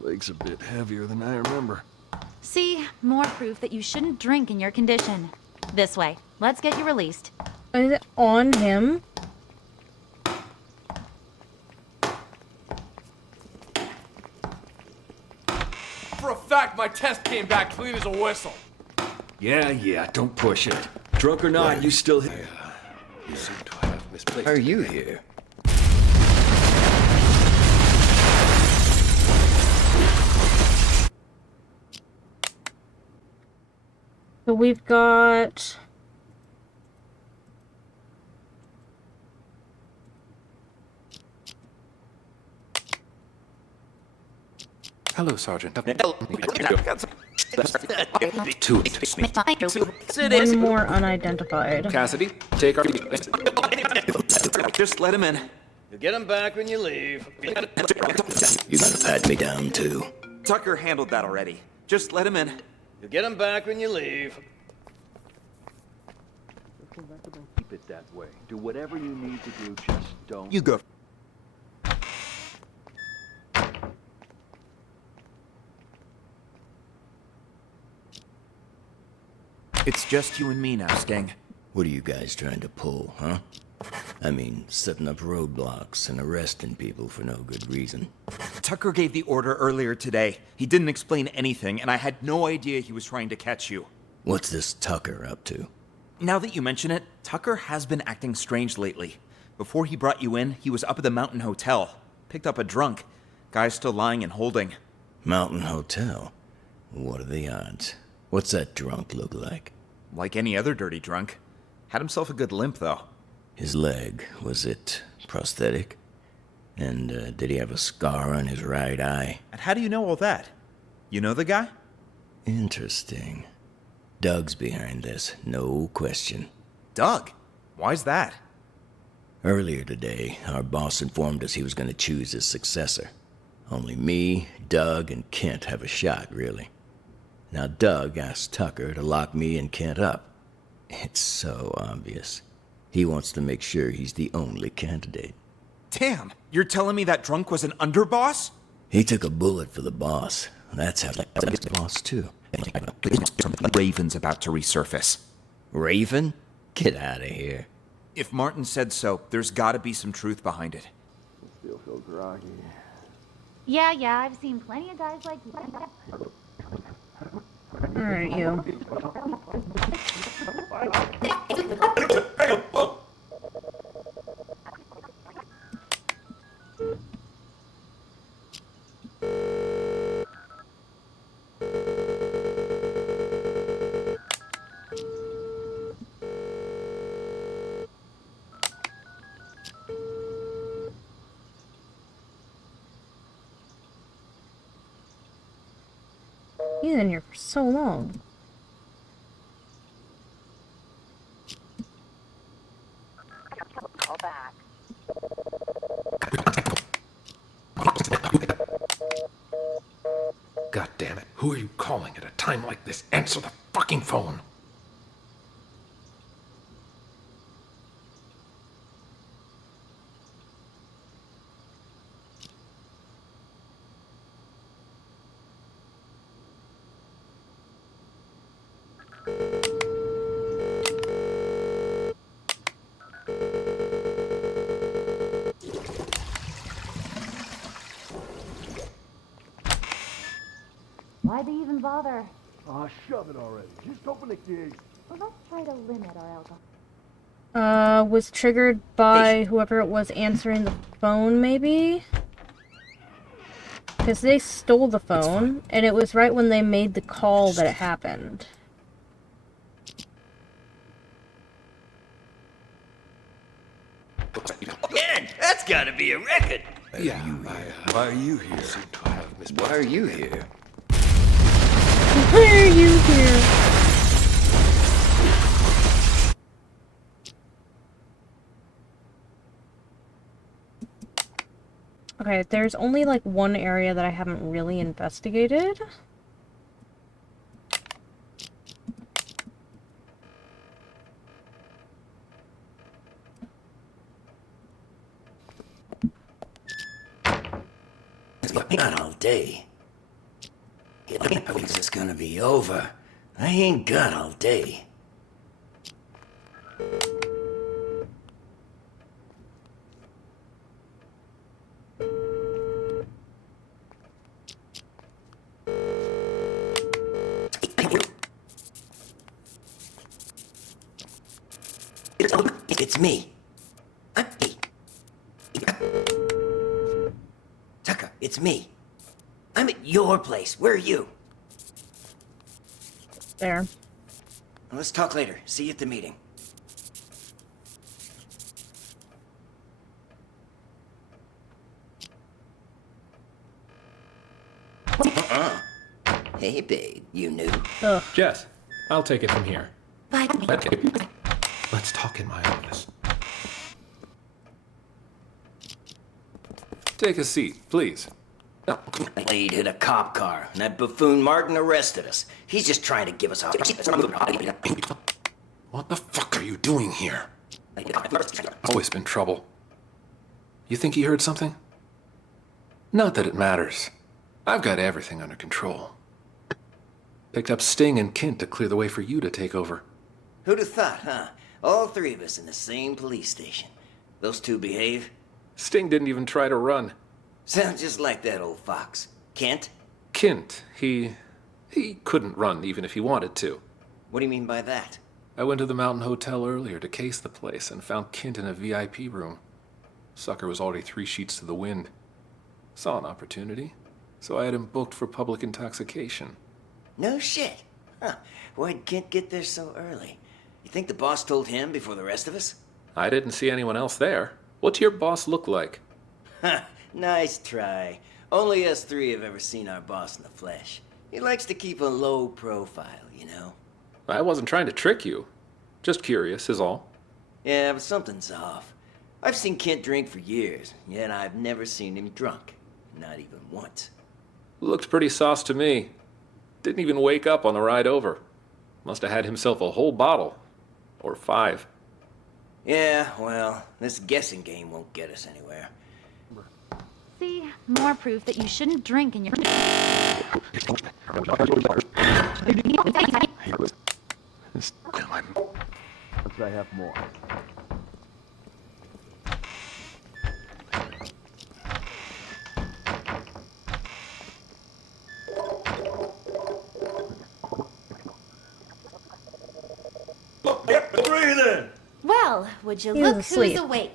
legs a bit heavier than I remember. See, more proof that you shouldn't drink in your condition. This way. Let's get you released. Is it on him? For a fact, my test came back clean as a whistle. Yeah, don't push it. Drunk or not, you still here. You seem to have misplaced. Are you here? So we've got... Hello, Sergeant. One more unidentified. Cassidy, take our... Just let him in. You'll get him back when you leave. You gonna pat me down, too? Tucker handled that already. Just let him in. You'll get him back when you leave. Keep it that way. Do whatever you need to do, just don't... You go. It's just you and me now, Sting. What are you guys trying to pull, huh? I mean, setting up roadblocks and arresting people for no good reason. Tucker gave the order earlier today. He didn't explain anything, and I had no idea he was trying to catch you. What's this Tucker up to? Now that you mention it, Tucker has been acting strange lately. Before he brought you in, he was up at the Mountain Hotel. Picked up a drunk. Guy's still lying and holding. Mountain Hotel? What are the odds? What's that drunk look like? Like any other dirty drunk. Had himself a good limp, though. His leg, was it prosthetic? And did he have a scar on his right eye? And how do you know all that? You know the guy? Interesting. Doug's behind this, no question. Doug? Why's that? Earlier today, our boss informed us he was going to choose his successor. Only me, Doug, and Kent have a shot, really. Now, Doug asked Tucker to lock me and Kent up. It's so obvious. He wants to make sure he's the only candidate. Damn, you're telling me that drunk was an underboss? He took a bullet for the boss. That's how the boss, too. Raven's about to resurface. Raven? Get out of here. If Martin said so, there's gotta be some truth behind it. Still feel groggy. Yeah, I've seen plenty of guys like you. Alright, you. He's in here for so long. Call back. God damn it. Who are you calling at a time like this? Answer the fucking phone. Why'd they even bother? Aw, shove it already. Just open the gate. Well, let's try to limit our alcohol. Was triggered by whoever it was answering the phone, maybe? Because they stole the phone, and it was right when they made the call that it happened. Man, that's gotta be a record. Yeah, why are you here? Why are you here? Why are you here? Okay, there's only like one area that I haven't really investigated. Not all day. It's gonna be over. I ain't got all day. It's me. I'm me. Tucker, it's me. I'm at your place. Where are you? There. Let's talk later. See you at the meeting. Hey, babe. You knew? Jess, I'll take it from here. Bye. Let's talk in my office. Take a seat, please. Blade hit a cop car, and that buffoon Martin arrested us. He's just trying to give us off. What the fuck are you doing here? Always been trouble. You think he heard something? Not that it matters. I've got everything under control. Picked up Sting and Kint to clear the way for you to take over. Who'd have thought, huh? All three of us in the same police station. Those two behave? Sting didn't even try to run. Sounds just like that old fox. Kent? Kint, he couldn't run even if he wanted to. What do you mean by that? I went to the Mountain Hotel earlier to case the place and found Kint in a VIP room. Sucker was already 3 sheets to the wind. Saw an opportunity, so I had him booked for public intoxication. No shit. Huh. Why'd Kent get there so early? You think the boss told him before the rest of us? I didn't see anyone else there. What's your boss look like? Nice try. Only us three have ever seen our boss in the flesh. He likes to keep a low profile, you know? I wasn't trying to trick you. Just curious, is all. Yeah, but something's off. I've seen Kent drink for years, yet I've never seen him drunk. Not even once. Looked pretty sauce to me. Didn't even wake up on the ride over. Must have had himself a whole bottle. Or 5. Yeah, well, this guessing game won't get us anywhere. See, more proof that you shouldn't drink in your... Once I have more. Well, would you He was look asleep. who's awake?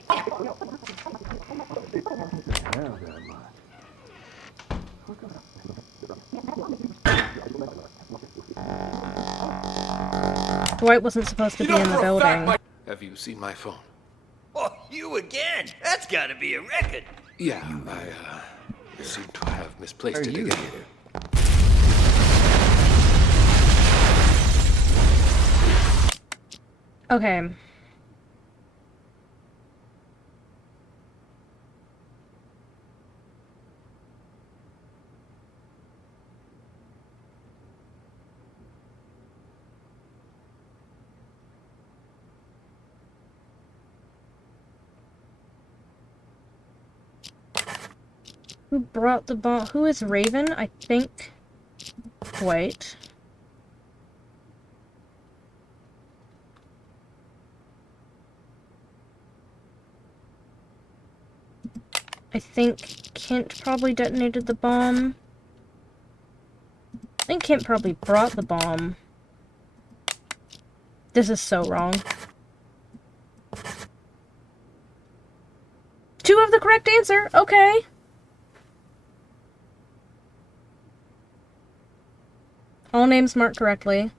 Dwight wasn't supposed to be in the building. Have you seen my phone? Oh, you again? That's gotta be a record. Yeah, I seem to have misplaced it again. Okay. Who brought the bomb? Who is Raven? I think Dwight. I think Kent probably detonated the bomb. I think Kent probably brought the bomb. This is so wrong. Two have the correct answer. Okay. All names marked correctly.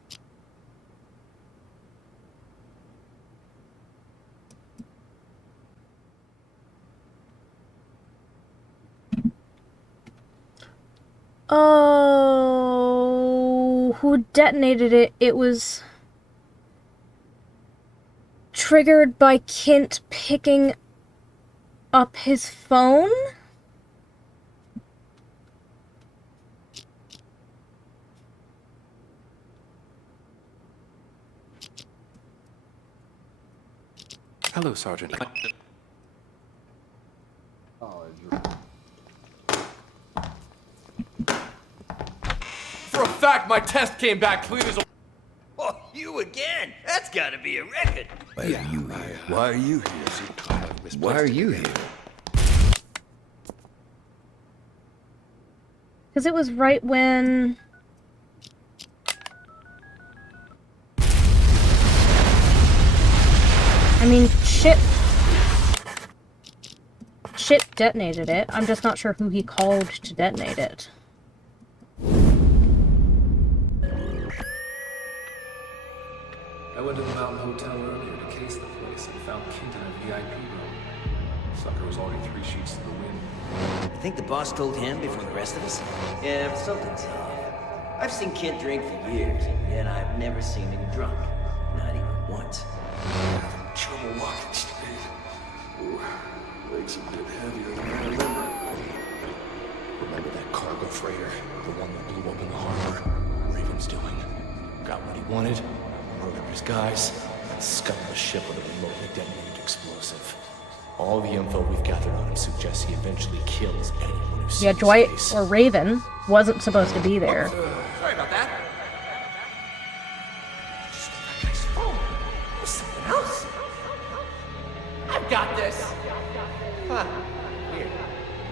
Oh, who detonated it? It was triggered by Kent picking up his phone? Hello, Sergeant. For a fact, my test came back clean as a... Oh, you again? That's gotta be a record. Why are you here? Why are you here? Why are you here? Because it was right when... I mean, Chip detonated it. I'm just not sure who he called to detonate it. I went to the Mountain Hotel earlier to case the place and found Kent in a VIP room. Sucker was already 3 sheets to the wind. I think the boss told him before the rest of us. Yeah, but something's off. I've seen Kent drink for years, yet I've never seen him drunk. Not even once. Having trouble walking straight. Ooh, legs a bit heavier than I remember. Remember that cargo freighter? The one that blew up in the harbor? Raven's doing. Got what he wanted, murdered his guys, and scuttled the ship with a remotely detonated explosive. All the info we've gathered on him suggests he eventually kills anyone who sees Yeah, Dwight his face. or Raven wasn't supposed to be there. Sorry about that. Just that guy's phone. It was something else. I've got this. Huh. Weird.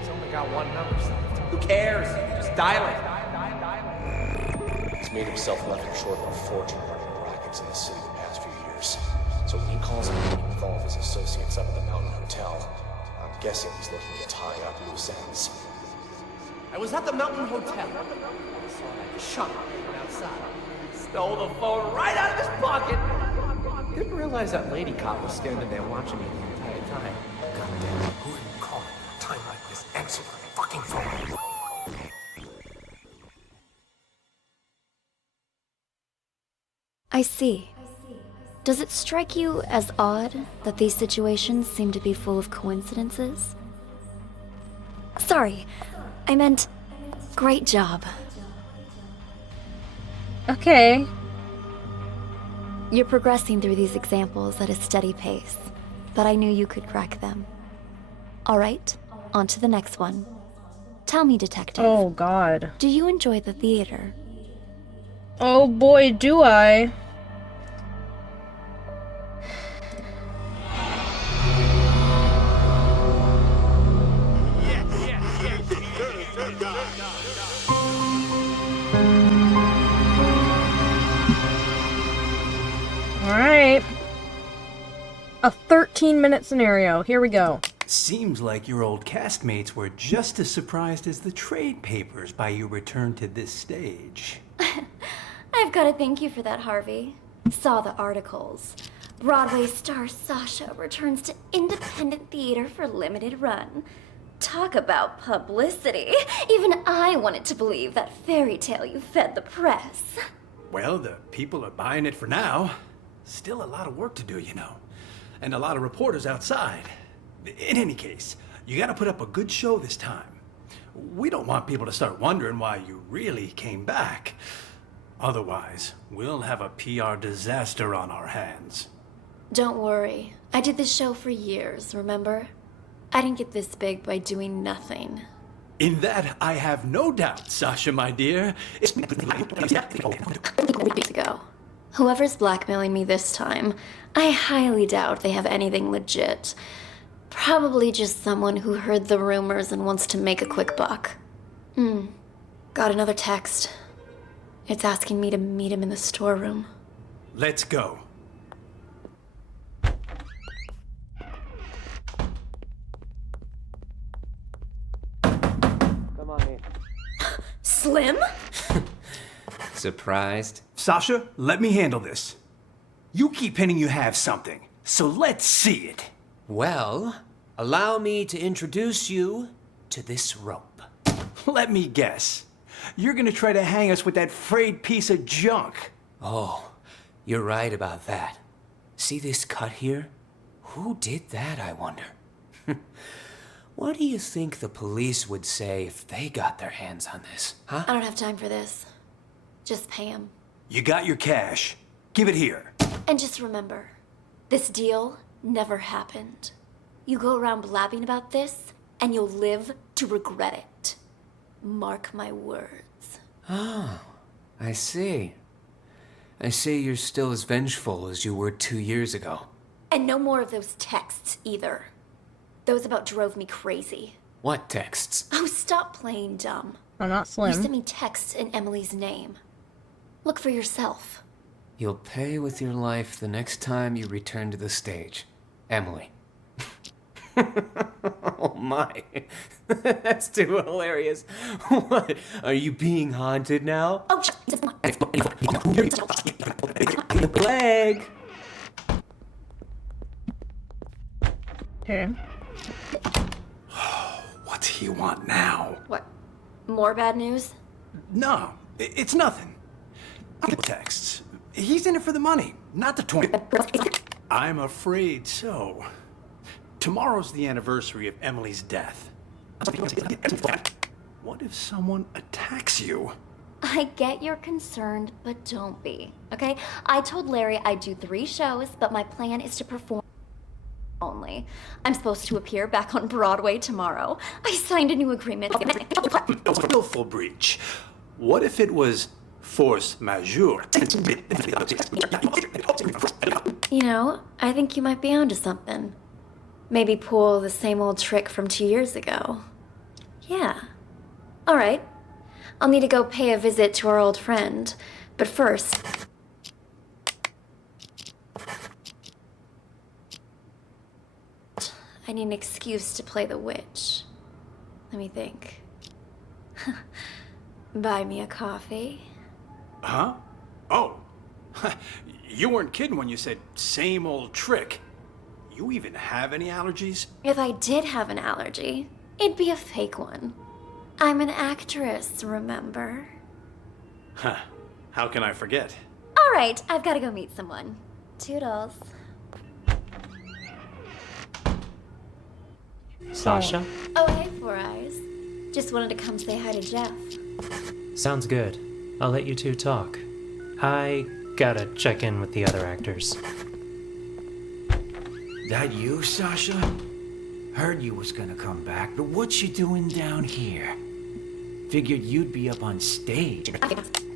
He's only got one number saved. Who cares? Just dial it. He's made himself nothing short of a fortune running rackets in the city the past few years. So when he calls me to involve his associates up at the Mountain Hotel, I'm guessing he's looking to tie up loose ends. I was at the Mountain Hotel. I saw that chump outside. Stole the phone right out of his pocket. Didn't realize that lady cop was standing there watching me the entire time. Goddamn, who are you calling at a time like this? Answer the fucking phone. I see. Does it strike you as odd that these situations seem to be full of coincidences? Sorry, I meant great job. Okay. You're progressing through these examples at a steady pace, but I knew you could crack them. All right, on to the next one. Tell me, Detective. Oh, God. Do you enjoy the theater? Oh boy, do I. Alright. A 13-minute scenario. Here we go. Seems like your old castmates were just as surprised as the trade papers by your return to this stage. I've got to thank you for that, Harvey. Saw the articles. Broadway star Sasha returns to independent theater for limited run. Talk about publicity. Even I wanted to believe that fairy tale you fed the press. Well, the people are buying it for now. Still a lot of work to do, you know. And a lot of reporters outside. In any case, you gotta put up a good show this time. We don't want people to start wondering why you really came back. Otherwise, we'll have a PR disaster on our hands. Don't worry. I did this show for years, remember? I didn't get this big by doing nothing. In that, I have no doubt, Sasha, my dear. It's weeks ago. Whoever's blackmailing me this time, I highly doubt they have anything legit. Probably just someone who heard the rumors and wants to make a quick buck. Got another text. It's asking me to meet him in the storeroom. Let's go. Come on in. Slim? Surprised? Sasha, let me handle this. You keep hinting you have something, so let's see it. Well, allow me to introduce you to this rope. Let me guess. You're gonna try to hang us with that frayed piece of junk. Oh, you're right about that. See this cut here? Who did that, I wonder? What do you think the police would say if they got their hands on this, huh? I don't have time for this. Just pay him. You got your cash. Give it here. And just remember, this deal never happened. You go around blabbing about this, and you'll live to regret it. Mark my words. Oh, I see. I see you're still as vengeful as you were 2 years ago. And no more of those texts, either. Those about drove me crazy. What texts? Oh, stop playing dumb. I'm not You Slim. sent me texts in Emily's name. Look for yourself. You'll pay with your life the next time you return to the stage. Emily. Oh my. That's too hilarious. What? Are you being haunted now? Oh, leg. Okay. What do you want now? What? More bad news? No, it's nothing. Texts. He's in it for the money, not the 20. I'm afraid so. Tomorrow's the anniversary of Emily's death. What if someone attacks you? I get you're concerned, but don't be, okay? I told Larry I'd do 3 shows, but my plan is to perform only. I'm supposed to appear back on Broadway tomorrow. I signed a new agreement. Willful breach. What if it was force majeure? You know, I think you might be onto something. Maybe pull the same old trick from 2 years ago. Yeah. All right. I'll need to go pay a visit to our old friend. But first... I need an excuse to play the witch. Let me think. Buy me a coffee. Huh? Oh. You weren't kidding when you said same old trick. You even have any allergies? If I did have an allergy, it'd be a fake one. I'm an actress, remember? Huh. How can I forget? All right, I've got to go meet someone. Toodles. Sasha? Oh, hey, Four Eyes. Just wanted to come say hi to Jeff. Sounds good. I'll let you two talk. I gotta check in with the other actors. That you, Sasha? Heard you was gonna come back, but what you doing down here? Figured you'd be up on stage.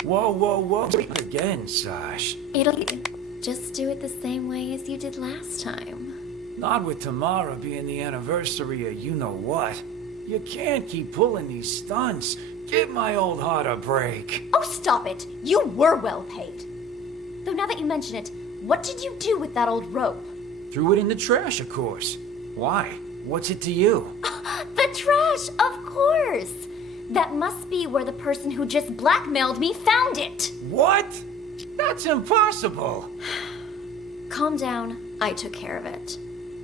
Whoa, whoa, whoa. Again, Sash. It'll just do it the same way as you did last time. Not with tomorrow being the anniversary of you-know-what. You can't keep pulling these stunts. Give my old heart a break. Oh, stop it. You were well paid. Though now that you mention it, what did you do with that old rope? Threw it in the trash, of course. Why? What's it to you? The trash, of course! That must be where the person who just blackmailed me found it! What? That's impossible! Calm down, I took care of it.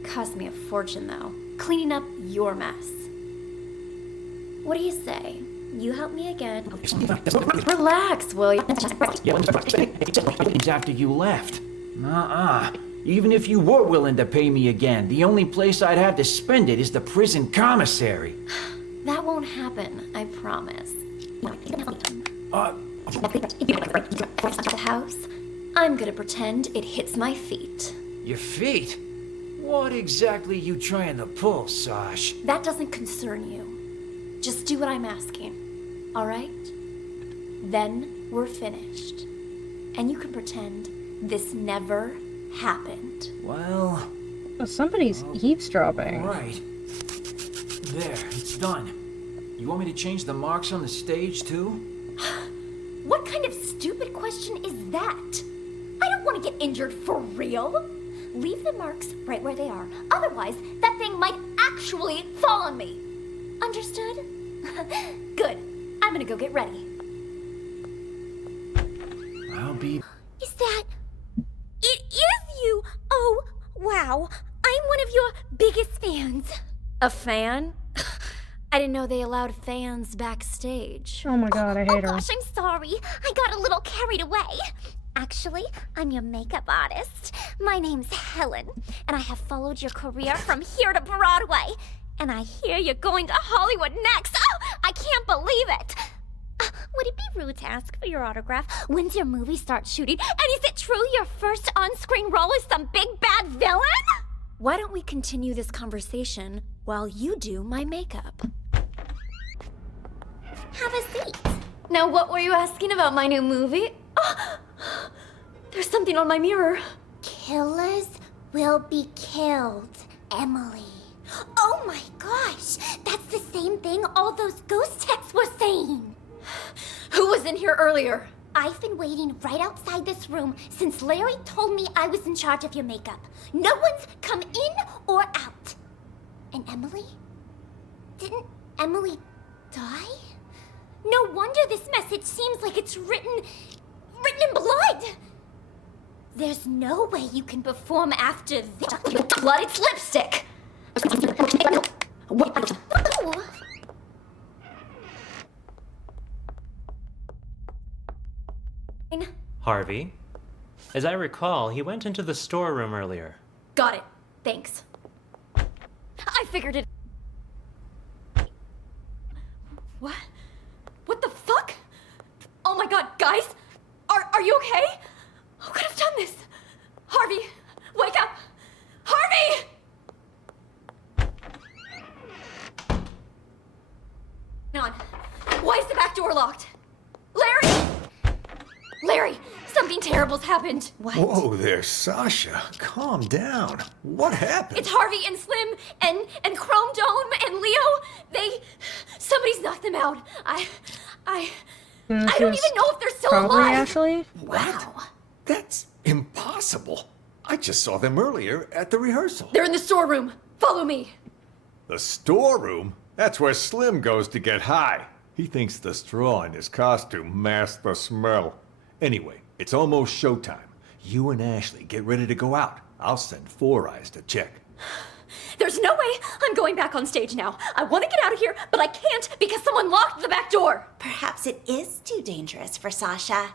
Cost me a fortune, though. Cleaning up your mess. What do you say? You help me again. Relax, will you? After you left. Even if you were willing to pay me again, the only place I'd have to spend it is the prison commissary. That won't happen, I promise. The house, I'm gonna pretend it hits my feet. Your feet? What exactly you trying to pull, Sash? That doesn't concern you. Just do what I'm asking, alright? Then we're finished. And you can pretend this never happened. Well... Oh, somebody's eavesdropping. All right. There, it's done. You want me to change the marks on the stage, too? What kind of stupid question is that? I don't want to get injured for real. Leave the marks right where they are. Otherwise, that thing might actually fall on me. Understood? Good. I'm gonna go get ready. I'll be... Is that... It is you! Oh, wow. I'm one of your biggest fans. A fan? I didn't know they allowed fans backstage. Oh my god, I hate her. Oh gosh, I'm sorry. I got a little carried away. Actually, I'm your makeup artist. My name's Helen, and I have followed your career from here to Broadway. And I hear you're going to Hollywood next. Oh, I can't believe it. Would it be rude to ask for your autograph? When's your movie start shooting? And is it true your first on-screen role is some big bad villain? Why don't we continue this conversation while you do my makeup? Have a seat. Now, what were you asking about my new movie? Oh, there's something on my mirror. Killers will be killed, Emily. Oh my gosh, that's the same thing all those ghost texts were saying. Who was in here earlier? I've been waiting right outside this room since Larry told me I was in charge of your makeup. No one's come in or out. And Emily? Didn't Emily die? No wonder this message seems like it's written in blood. There's no way you can perform after this. Blood, it's lipstick. Oh. Harvey? As I recall, he went into the storeroom earlier. Got it. Thanks. I figured it. What? What the fuck? Oh my god, guys! Are you okay? Who could have done this? Harvey, wake up! Harvey! On. Why is the back door locked? Larry! Larry, something terrible's happened. What? Whoa there, Sasha. Calm down. What happened? It's Harvey and Slim and Chrome Dome and Leo. Somebody's knocked them out. I don't even know if they're still probably alive. Ashley. Wow. That's impossible. I just saw them earlier at the rehearsal. They're in the storeroom. Follow me. The storeroom? That's where Slim goes to get high. He thinks the straw in his costume masks the smell. Anyway, it's almost showtime. You and Ashley get ready to go out. I'll send Four Eyes to check. There's no way I'm going back on stage now. I want to get out of here, but I can't because someone locked the back door. Perhaps it is too dangerous for Sasha.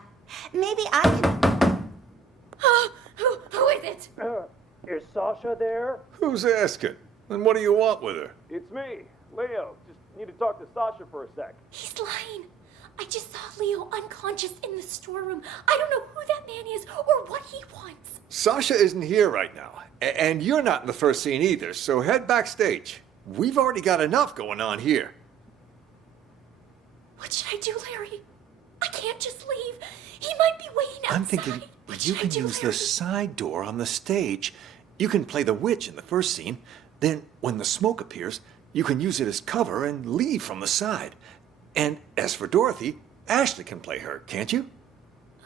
Maybe I can... Who is it? Is Sasha there? Who's asking? And what do you want with her? It's me, Leo. Just need to talk to Sasha for a sec. He's lying. I just saw Leo unconscious in the storeroom. I don't know who that man is or what he wants. Sasha isn't here right now. And you're not in the first scene either, so head backstage. We've already got enough going on here. What should I do, Larry? I can't just leave. He might be waiting outside. I'm thinking you can use the side door on the stage. You can play the witch in the first scene. Then, when the smoke appears, you can use it as cover and leave from the side. And as for Dorothy, Ashley can play her, can't you?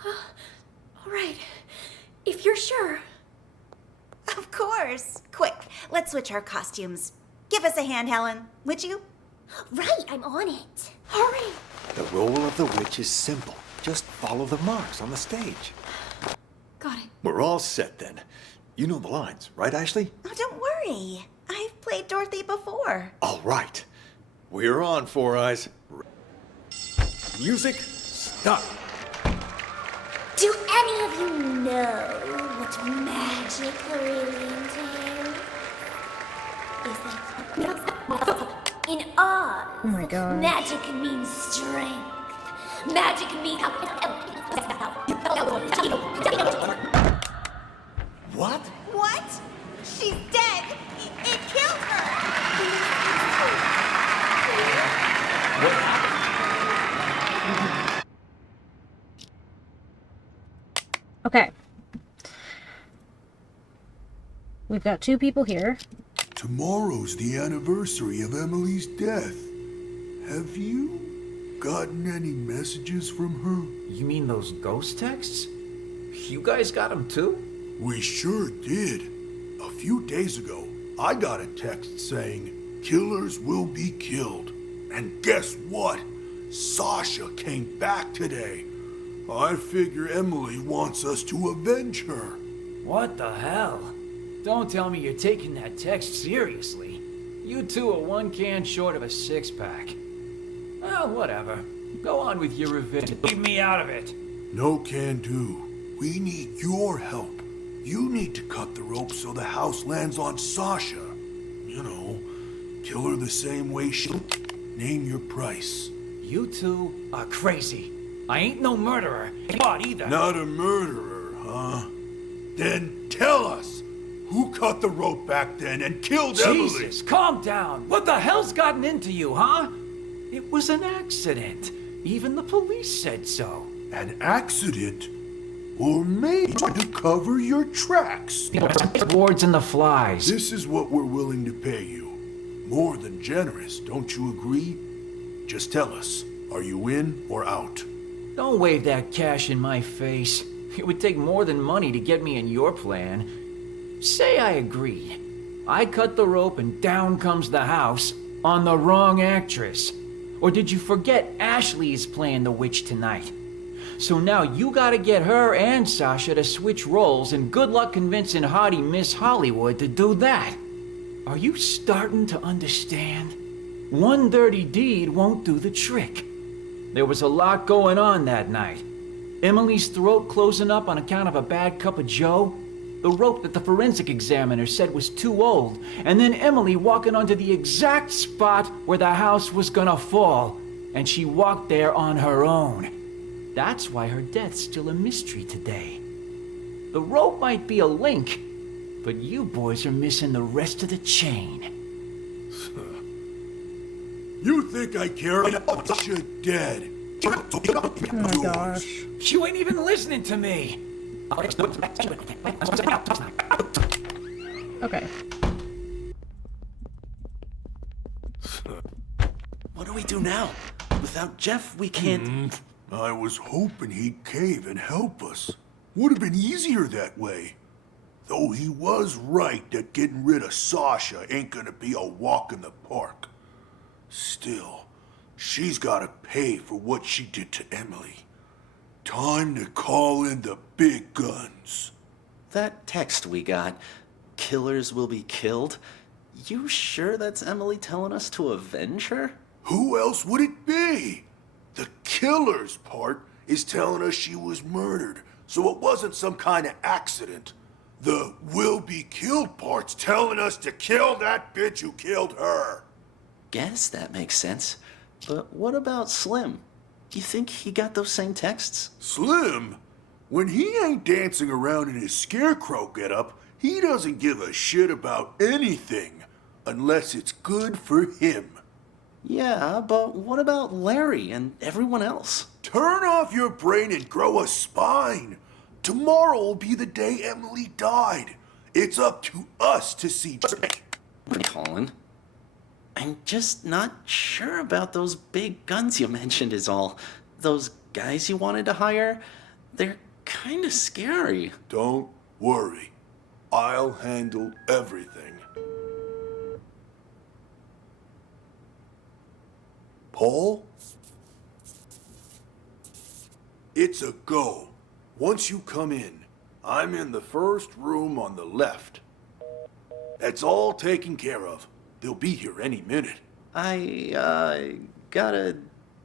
All right. If you're sure. Of course. Quick, let's switch our costumes. Give us a hand, Helen, would you? Right, I'm on it. Hurry! The role of the witch is simple. Just follow the marks on the stage. Got it. We're all set then. You know the lines, right, Ashley? Oh, don't worry. I've played Dorothy before. All right. We're on, Four Eyes. Music, stop. Do any of you know what magic really entails? Is that in Oz? Oh my god. Magic means strength. Magic means What? What? She's dead. It killed her. Okay. We've got two people here. Tomorrow's the anniversary of Emily's death. Have you gotten any messages from her? You mean those ghost texts? You guys got them too? We sure did. A few days ago, I got a text saying, "Killers will be killed." And guess what? Sasha came back today. I figure Emily wants us to avenge her. What the hell? Don't tell me you're taking that text seriously. You two are one can short of a six-pack. Well, whatever. Go on with your revenge. Leave me out of it. No can do. We need your help. You need to cut the rope so the house lands on Sasha. You know, kill her the same way she'll. Name your price. You two are crazy. I ain't no murderer. Not either. Not a murderer, huh? Then tell us, who cut the rope back then and killed Emily? Jesus, calm down. What the hell's gotten into you, huh? It was an accident. Even the police said so. An accident? Or maybe to cover your tracks. Wards and the flies. This is what we're willing to pay you. More than generous, don't you agree? Just tell us, are you in or out? Don't wave that cash in my face. It would take more than money to get me in your plan. Say I agreed. I cut the rope and down comes the house on the wrong actress. Or did you forget Ashley is playing the witch tonight? So now you gotta get her and Sasha to switch roles, and good luck convincing haughty Miss Hollywood to do that. Are you starting to understand? One dirty deed won't do the trick. There was a lot going on that night. Emily's throat closing up on account of a bad cup of joe, the rope that the forensic examiner said was too old, and then Emily walking onto the exact spot where the house was gonna fall, and she walked there on her own. That's why her death's still a mystery today. The rope might be a link, but you boys are missing the rest of the chain. You think I care about Sasha dead? Oh my gosh. You ain't even listening to me! Okay. What do we do now? Without Jeff, we can't... I was hoping he'd cave and help us. Would have been easier that way. Though he was right that getting rid of Sasha ain't gonna be a walk in the park. Still, she's gotta pay for what she did to Emily. Time to call in the big guns. That text we got, killers will be killed, you sure that's Emily telling us to avenge her? Who else would it be? The killer's part is telling us she was murdered, so it wasn't some kind of accident. The will be killed part's telling us to kill that bitch who killed her. Guess that makes sense. But what about Slim? You think he got those same texts? Slim? When he ain't dancing around in his scarecrow getup, he doesn't give a shit about anything, unless it's good for him. Yeah, but what about Larry and everyone else? Turn off your brain and grow a spine. Tomorrow will be the day Emily died. It's up to us to see. Colin, I'm just not sure about those big guns you mentioned is all. Those guys you wanted to hire, they're kind of scary. Don't worry. I'll handle everything. Paul? It's a go. Once you come in, I'm in the first room on the left. That's all taken care of. They'll be here any minute. I gotta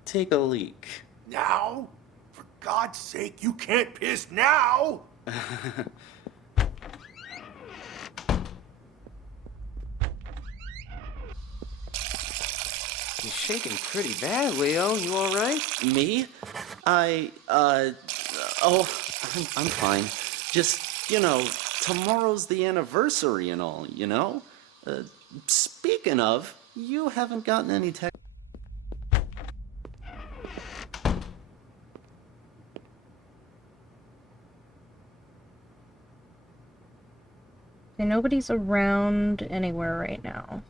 take a leak. Now? For God's sake, you can't piss now! You're shaking pretty bad, Leo. You alright? Me? Oh, I'm fine. Just, tomorrow's the anniversary and all, you know? Speaking of, you haven't gotten any text. Okay, nobody's around anywhere right now.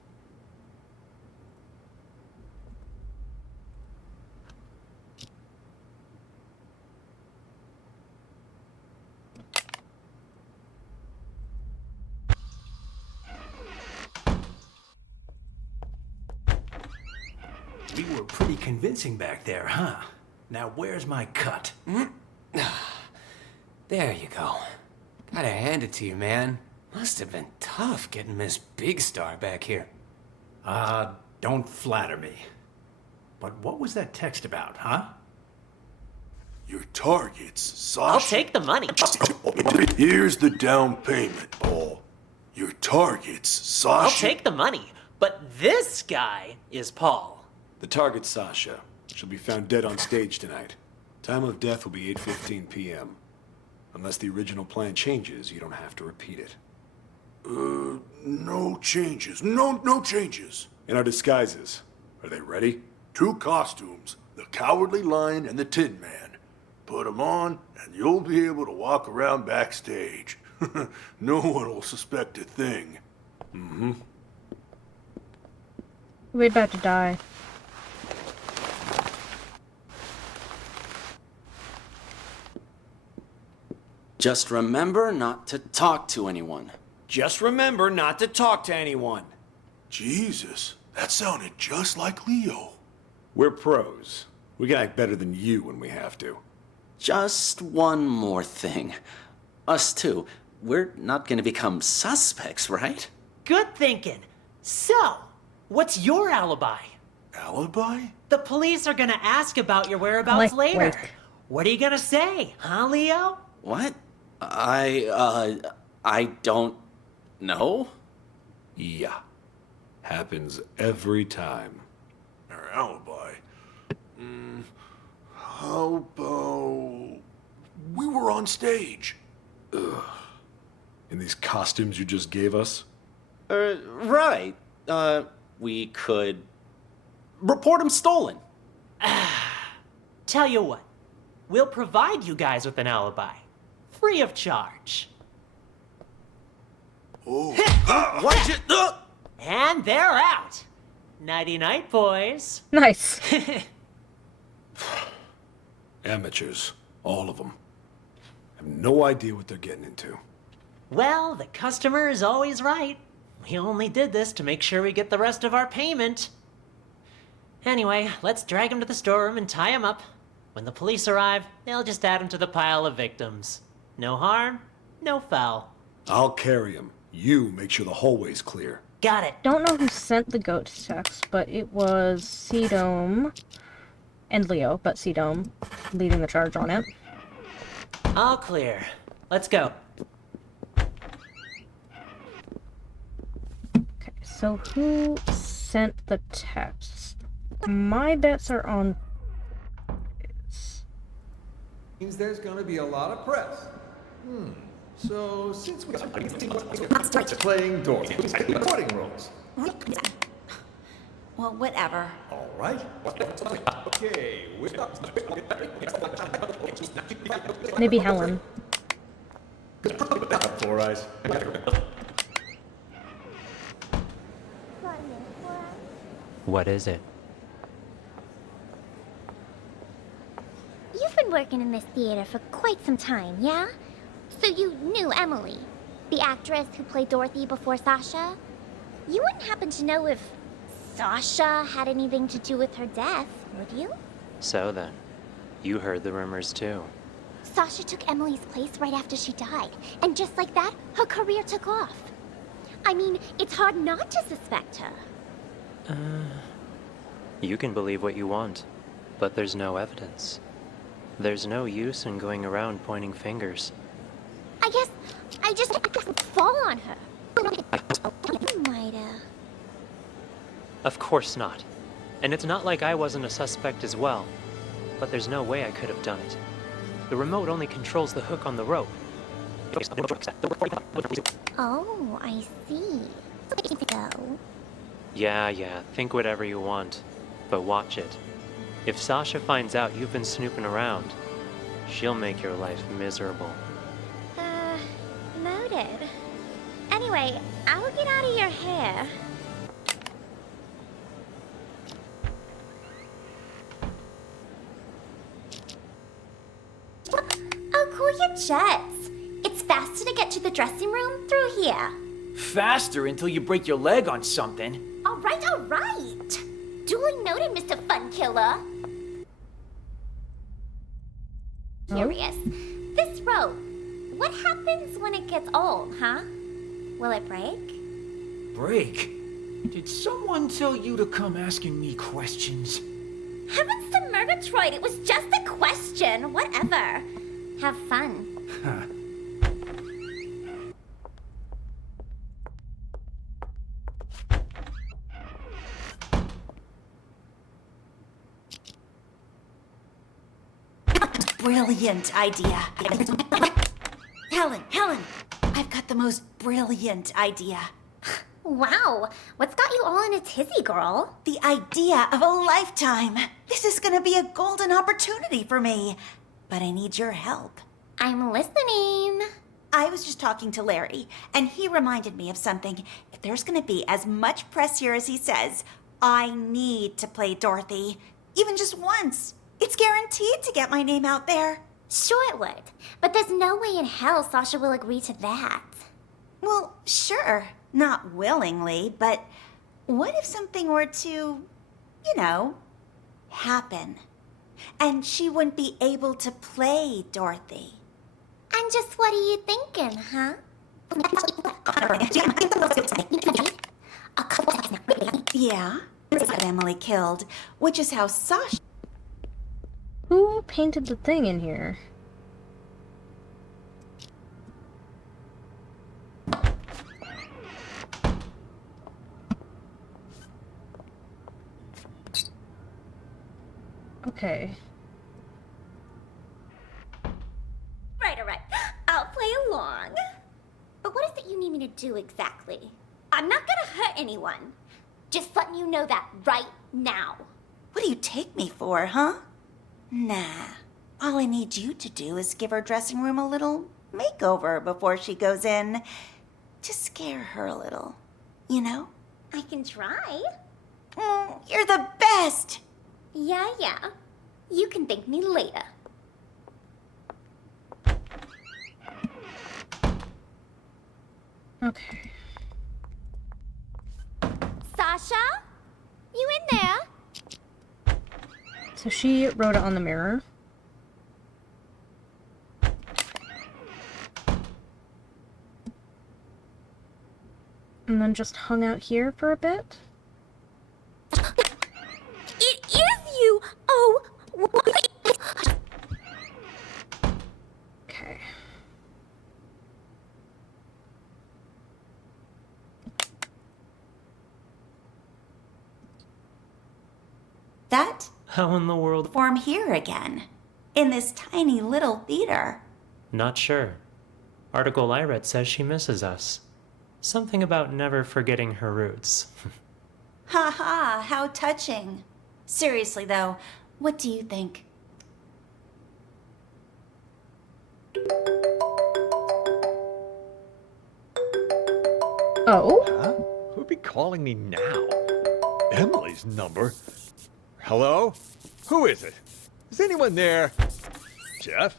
We were pretty convincing back there, huh? Now where's my cut? There you go. Gotta hand it to you, man. Must have been tough getting Miss Big Star back here. Don't flatter me. But what was that text about, huh? Your targets, Sasha. I'll take the money. Here's the down payment, Paul. Your targets, Sasha. I'll take the money, but this guy is Paul. The target's Sasha. She'll be found dead on stage tonight. Time of death will be 8:15 p.m. Unless the original plan changes, you don't have to repeat it. No changes. No changes. And our disguises, are they ready? 2 costumes, the Cowardly Lion and the Tin Man. Put 'em on, and you'll be able to walk around backstage. No one will suspect a thing. Mm-hmm. We're about to die. Just remember not to talk to anyone. Just remember not to talk to anyone. Jesus, that sounded just like Leo. We're pros. We can act better than you when we have to. Just one more thing. Us two, we're not gonna become suspects, right? Good thinking. So, what's your alibi? Alibi? The police are gonna ask about your whereabouts later. What are you gonna say, huh, Leo? What? I don't know. Yeah. Happens every time. Our alibi? How about... we were on stage. Ugh. In these costumes you just gave us? Right. We could... report them stolen. Tell you what, we'll provide you guys with an alibi. Free of charge. Oh. Why'd you... And they're out. Nighty-night, boys. Nice. Amateurs. All of them. Have no idea what they're getting into. Well, the customer is always right. We only did this to make sure we get the rest of our payment. Anyway, let's drag him to the storeroom and tie him up. When the police arrive, they'll just add him to the pile of victims. No harm, no foul. I'll carry him. You make sure the hallway's clear. Got it. Don't know who sent the goat text, but it was C-Dome and Leo, but C-Dome leading the charge on it. All clear. Let's go. Okay, so who sent the text? My bets are on... Means there's gonna be a lot of press. So, since we're playing door, recording roles. Well, whatever. All right. Okay. Maybe Helen. Four eyes. What is it? You've been working in this theater for quite some time, yeah? So you knew Emily. The actress who played Dorothy before Sasha? You wouldn't happen to know if Sasha had anything to do with her death, would you? So then, you heard the rumors too. Sasha took Emily's place right after she died, and just like that, her career took off. I mean, it's hard not to suspect her. You can believe what you want, but there's no evidence. There's no use in going around pointing fingers. I guess I just fall on her. Might've. Of course not. And it's not like I wasn't a suspect as well. But there's no way I could have done it. The remote only controls the hook on the rope. Oh, I see. So, Yeah, think whatever you want. But watch it. If Sasha finds out you've been snooping around, she'll make your life miserable. noted. Anyway, I'll get out of your hair. Oh, cool your jets. It's faster to get to the dressing room through here. Faster until you break your leg on something. All right. Duly noted, Mr. Fun Killer. Curious. This rope, what happens when it gets old, huh? Will it break? Break? Did someone tell you to come asking me questions? Heavens to Murgatroyd, it was just a question. Whatever. Have fun. Brilliant idea. Helen, I've got the most brilliant idea. Wow, what's got you all in a tizzy, girl? The idea of a lifetime. This is gonna be a golden opportunity for me. But I need your help. I'm listening. I was just talking to Larry, and he reminded me of something. If there's gonna be as much press here as he says, I need to play Dorothy. Even just once. It's guaranteed to get my name out there. Sure it would. But there's no way in hell Sasha will agree to that. Well, sure. Not willingly, but what if something were to, happen? And she wouldn't be able to play Dorothy. And just what are you thinking, huh? Yeah, got Emily killed, which is how Sasha... Who painted the thing in here? Okay. Right. I'll play along. But what is it you need me to do exactly? I'm not gonna hurt anyone. Just letting you know that right now. What do you take me for, huh? Nah. All I need you to do is give her dressing room a little makeover before she goes in. To scare her a little. You know? I can try. You're the best! Yeah. You can thank me later. Okay. Sasha? You in there? So she wrote it on the mirror. And then just hung out here for a bit. It is you! Oh, what? Okay. That? How in the world? Form here again. In this tiny little theater. Not sure. Article I read says she misses us. Something about never forgetting her roots. Ha ha, how touching. Seriously though, what do you think? Oh? Huh? Who'd be calling me now? Emily's number? Hello? Who is it? Is anyone there? Jeff?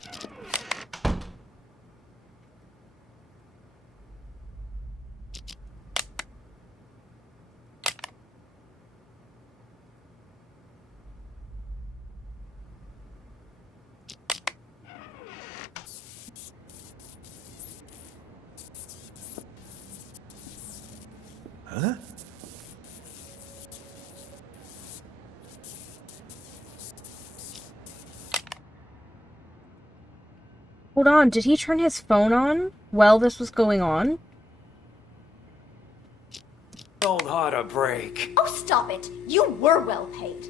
Huh? Hold on, did he turn his phone on while this was going on? Old heart a break. Oh, stop it. You were well paid.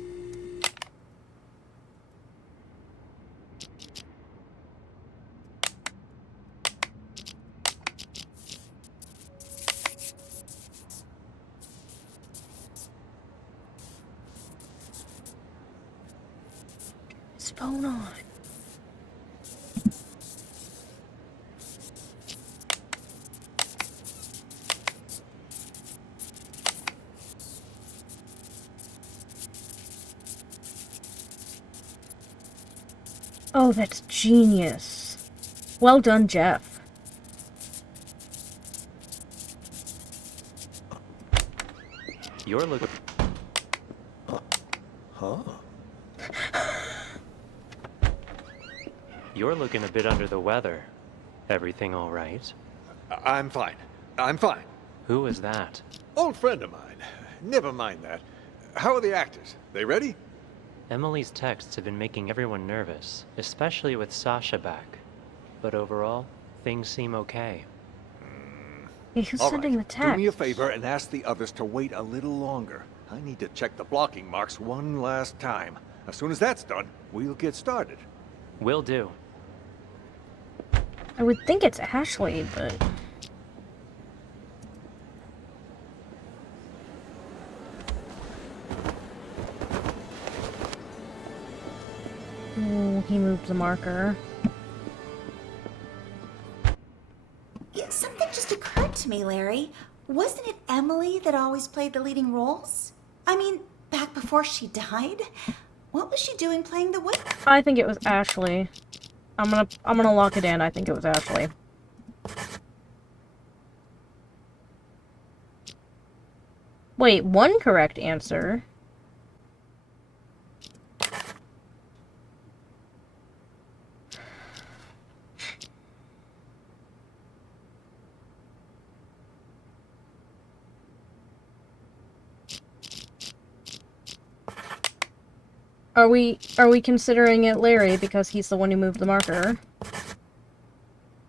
His phone on. Oh, that's genius. Well done, Jeff. You're looking... Huh? You're looking a bit under the weather. Everything all right? I'm fine. I'm fine. Who is that? Old friend of mine. Never mind that. How are the actors? They ready? Emily's texts have been making everyone nervous, especially with Sasha back. But overall, things seem okay. Hey, who's All sending right. the text? Do me a favor and ask the others to wait a little longer. I need to check the blocking marks one last time. As soon as that's done, we'll get started. Will do. I would think it's Ashley, but... Ooh, he moved the marker. Yeah, something just occurred to me, Larry. Wasn't it Emily that always played the leading roles? I mean, back before she died? What was she doing playing the witch? I think it was Ashley. I'm gonna lock it in. I think it was Ashley. Wait, one correct answer. Are we considering it Larry because he's the one who moved the marker?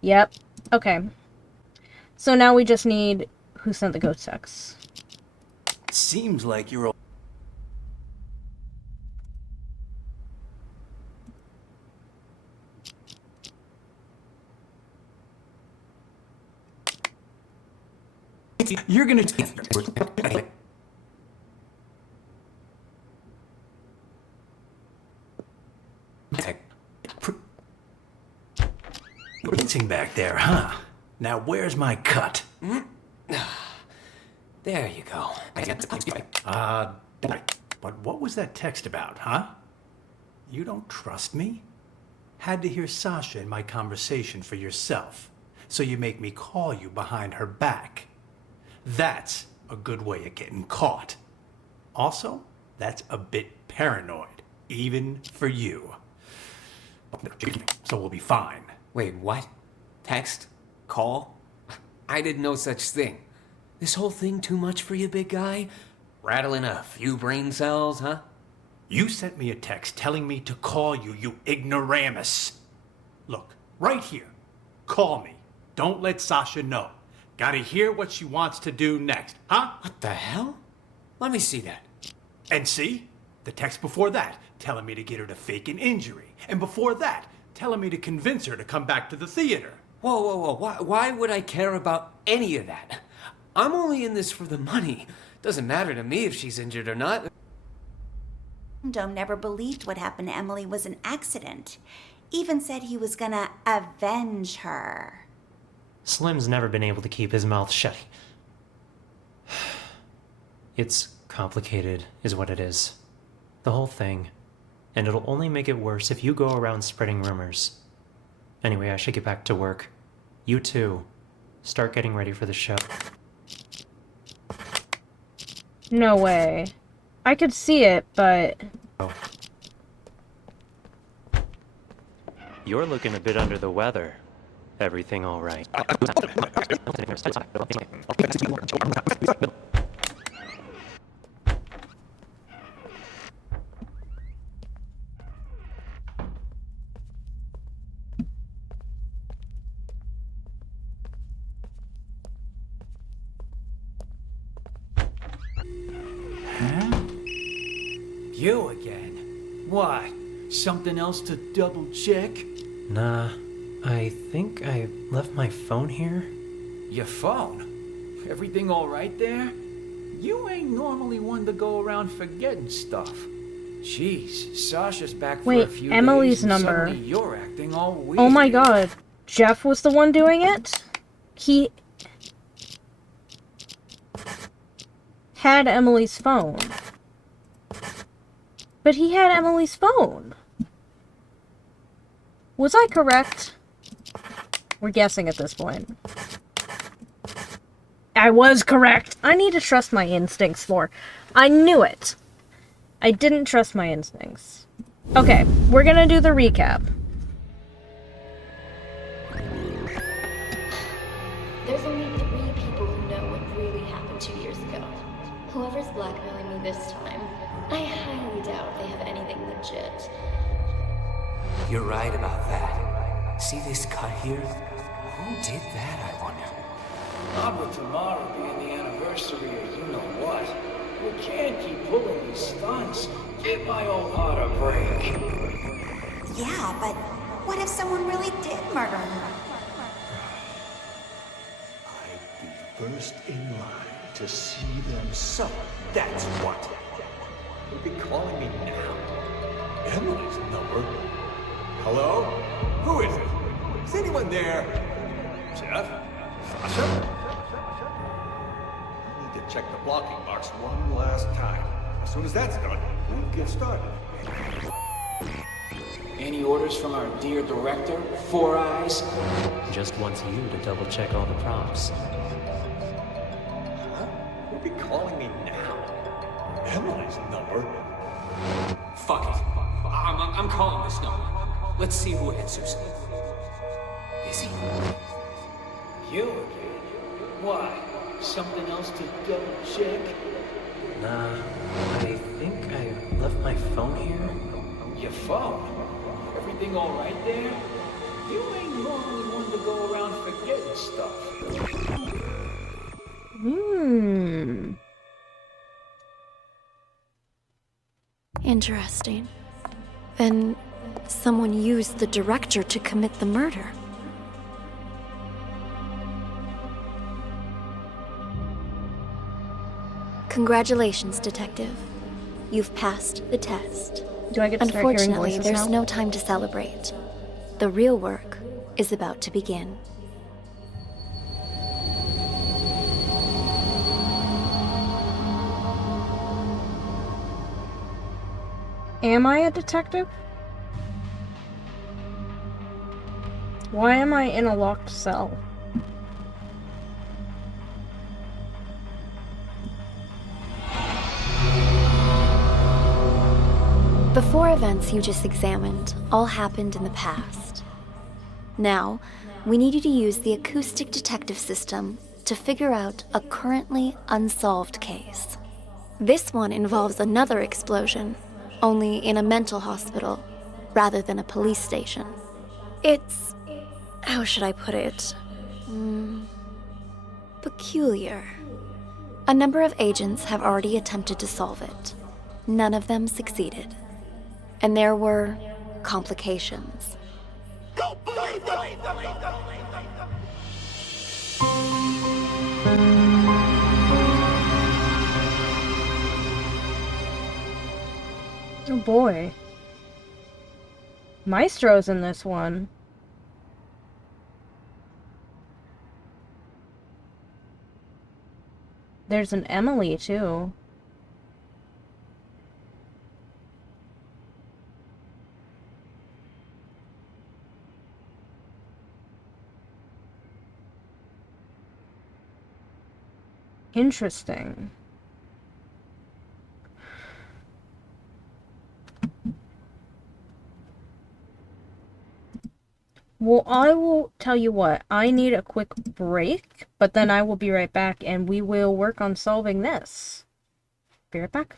Yep. Okay. So now we just need who sent the ghost text. Seems like you're all... You're gonna... Rinsing back there, huh? Now where's my cut? There you go. But what was that text about, huh? You don't trust me? Had to hear Sasha in my conversation for yourself, so you make me call you behind her back. That's a good way of getting caught. Also, that's a bit paranoid, even for you. So we'll be fine. Wait, what? Text? Call? I did no such thing. This whole thing too much for you, big guy? Rattling a few brain cells, huh? You sent me a text telling me to call you, you ignoramus. Look, right here. Call me. Don't let Sasha know. Gotta hear what she wants to do next, huh? What the hell? Let me see that. And see? The text before that, telling me to get her to fake an injury. And before that, telling me to convince her to come back to the theater. Whoa, whoa, whoa. Why would I care about any of that? I'm only in this for the money. Doesn't matter to me if she's injured or not. Dome never believed what happened to Emily was an accident. Even said he was gonna avenge her. Slim's never been able to keep his mouth shut. It's complicated, is what it is. The whole thing. And it'll only make it worse if you go around spreading rumors. Anyway, I should get back to work. You too. Start getting ready for the show. No way. I could see it, but... Oh. You're looking a bit under the weather. Everything all right? You again? What? Something else to double check? Nah, I think I left my phone here. Your phone? Everything all right there? You ain't normally one to go around forgetting stuff. Jeez, Sasha's back for a Wait, few Emily's days and number. suddenly you're acting all weird. Oh my god. Jeff was the one doing it? He had Emily's phone. But he had Emily's phone. Was I correct? We're guessing at this point. I was correct. I need to trust my instincts more. I knew it. I didn't trust my instincts. Okay, we're gonna do the recap. There's only 3 people who know what really happened 2 years ago. Whoever's blackmailing me this time, I highly doubt they have anything legit. You're right about that. See this cut here? Who did that, I wonder? Not with tomorrow being the anniversary of you-know-what. We can't keep pulling these stunts. Give my old heart a break. Yeah, but what if someone really did murder her? I'd be first in line to see them suffer. That's what. You'll be calling me now. Emily's number. Hello? Who is it? Is anyone there? Jeff? Sasha? I need to check the blocking marks one last time. As soon as that's done, we'll get started. Any orders from our dear director, Four Eyes? Just wants you to double check all the props. Huh? You'll be calling me now. Emily's number? Fuck it. I'm calling this number. Let's see who answers. Is he? You again? Why? Something else to double check? Nah, I think I left my phone here. Your phone? Everything all right there? You ain't normally one to go around forgetting stuff. Interesting. Then someone used the director to commit the murder. Congratulations, Detective. You've passed the test. Do I get to start hearing Unfortunately, voices there's now? no time to celebrate. The real work is about to begin. Am I a detective? Why am I in a locked cell? The 4 events you just examined all happened in the past. Now, we need you to use the acoustic detective system to figure out a currently unsolved case. This one involves another explosion, only in a mental hospital rather than a police station. It's... how should I put it? Peculiar. A number of agents have already attempted to solve it. None of them succeeded. And there were complications. Oh boy. Maestro's in this one. There's an Emily, too. Interesting. Well, I will tell you what, I need a quick break, but then I will be right back and we will work on solving this. Be right back.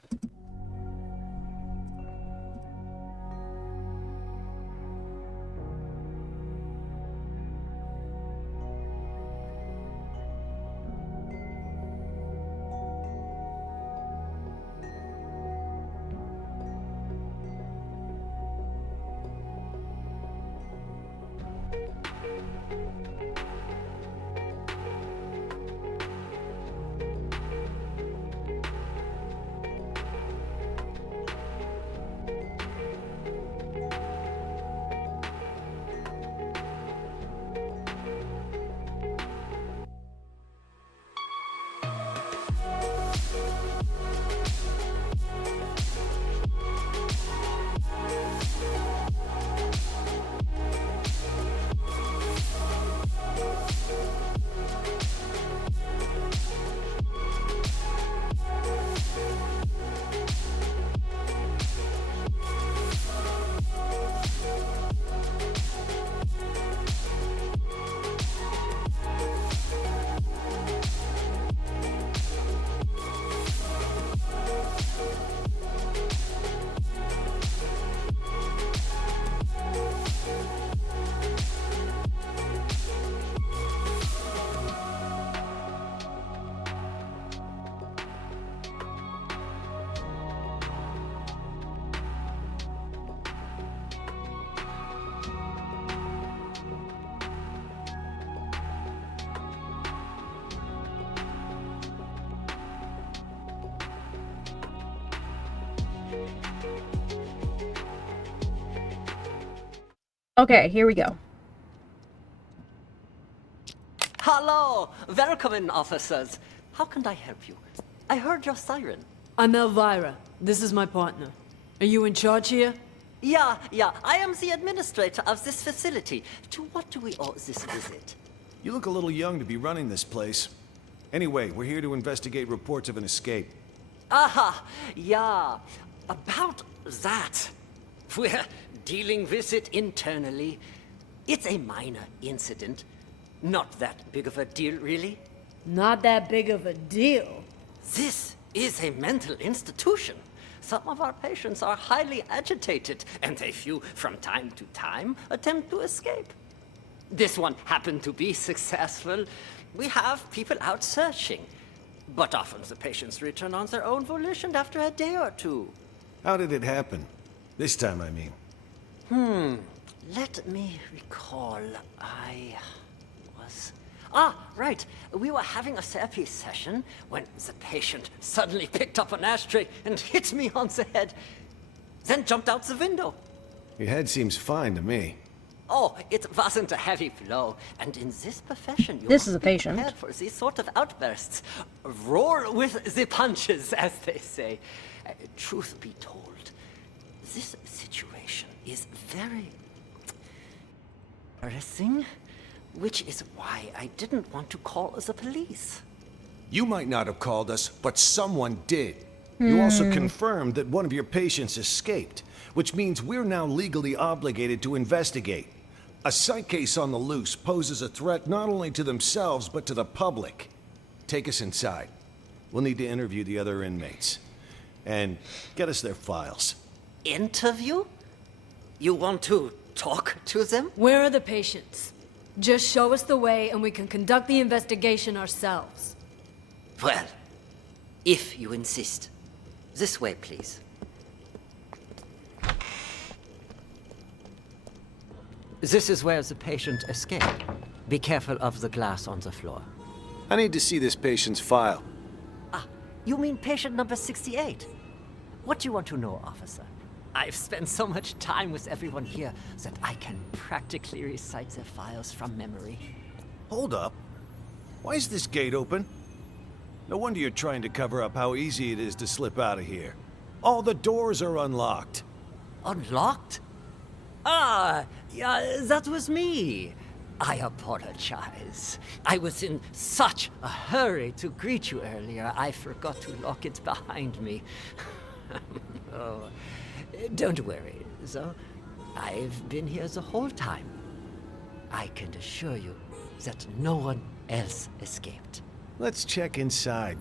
Okay, here we go. Hello! Welcome in, officers. How can I help you? I heard your siren. I'm Elvira. This is my partner. Are you in charge here? Yeah, I am the administrator of this facility. To what do we owe this visit? You look a little young to be running this place. Anyway, we're here to investigate reports of an escape. Aha, yeah. About that. We're dealing with it internally. It's a minor incident. Not that big of a deal, really. Not that big of a deal. This is a mental institution. Some of our patients are highly agitated, and a few, from time to time, attempt to escape. This one happened to be successful. We have people out searching, but often the patients return on their own volition after a day or two. How did it happen? This time, I mean. Let me recall. Right. We were having a therapy session when the patient suddenly picked up an ashtray and hit me on the head, then jumped out the window. Your head seems fine to me. Oh, it wasn't a heavy blow, and in this profession, you This is a patient. prepared for these sort of outbursts. Roll with the punches, as they say. Truth be told, this situation is very embarrassing, which is why I didn't want to call the police. You might not have called us, but someone did. You also confirmed that one of your patients escaped, which means we're now legally obligated to investigate. A psych case on the loose poses a threat not only to themselves, but to the public. Take us inside. We'll need to interview the other inmates. And get us their files. Interview? You want to talk to them? Where are the patients? Just show us the way and we can conduct the investigation ourselves. Well, if you insist. This way, please. This is where the patient escaped. Be careful of the glass on the floor. I need to see this patient's file. You mean patient number 68? What do you want to know, officer? I've spent so much time with everyone here that I can practically recite their files from memory. Hold up. Why is this gate open? No wonder you're trying to cover up how easy it is to slip out of here. All the doors are unlocked. Unlocked? Yeah, that was me. I apologize. I was in such a hurry to greet you earlier, I forgot to lock it behind me. Oh, don't worry, though. I've been here the whole time. I can assure you that no one else escaped. Let's check inside.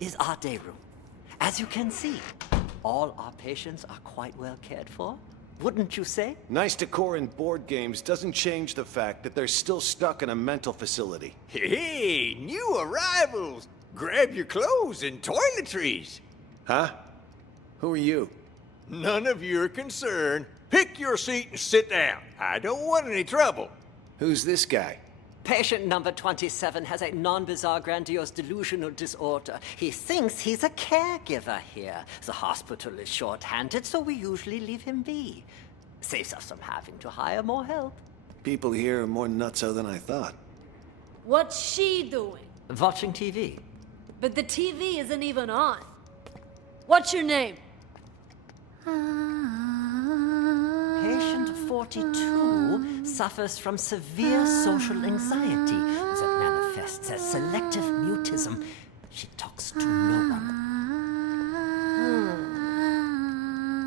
Is our day room. As you can see, all our patients are quite well cared for. Wouldn't you say? Nice decor and board games doesn't change the fact that they're still stuck in a mental facility. Hey, new arrivals! Grab your clothes and toiletries! Huh? Who are you? None of your concern. Pick your seat and sit down. I don't want any trouble. Who's this guy? Patient number 27 has a non-bizarre grandiose delusional disorder. He thinks he's a caregiver here. The hospital is short-handed, so we usually leave him be. Saves us from having to hire more help. People here are more nutso than I thought. What's she doing? Watching TV. But the TV isn't even on. What's your name? Patient 42 suffers from severe social anxiety that manifests as selective mutism. She talks to no one.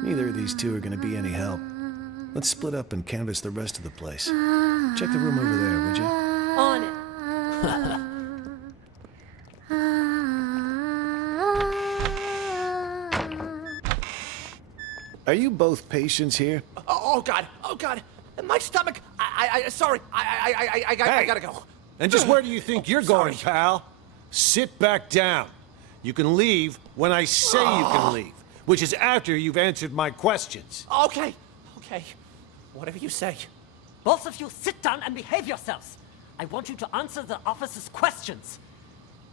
Neither of these two are going to be any help. Let's split up and canvass the rest of the place. Check the room over there, would you? On it. Are you both patients here? Oh, God! Oh, God! My stomach! Sorry. I gotta go. And just where do you think you're going, pal? Sit back down. You can leave when I say you can leave, which is after you've answered my questions. Okay. Whatever you say. Both of you sit down and behave yourselves. I want you to answer the officer's questions.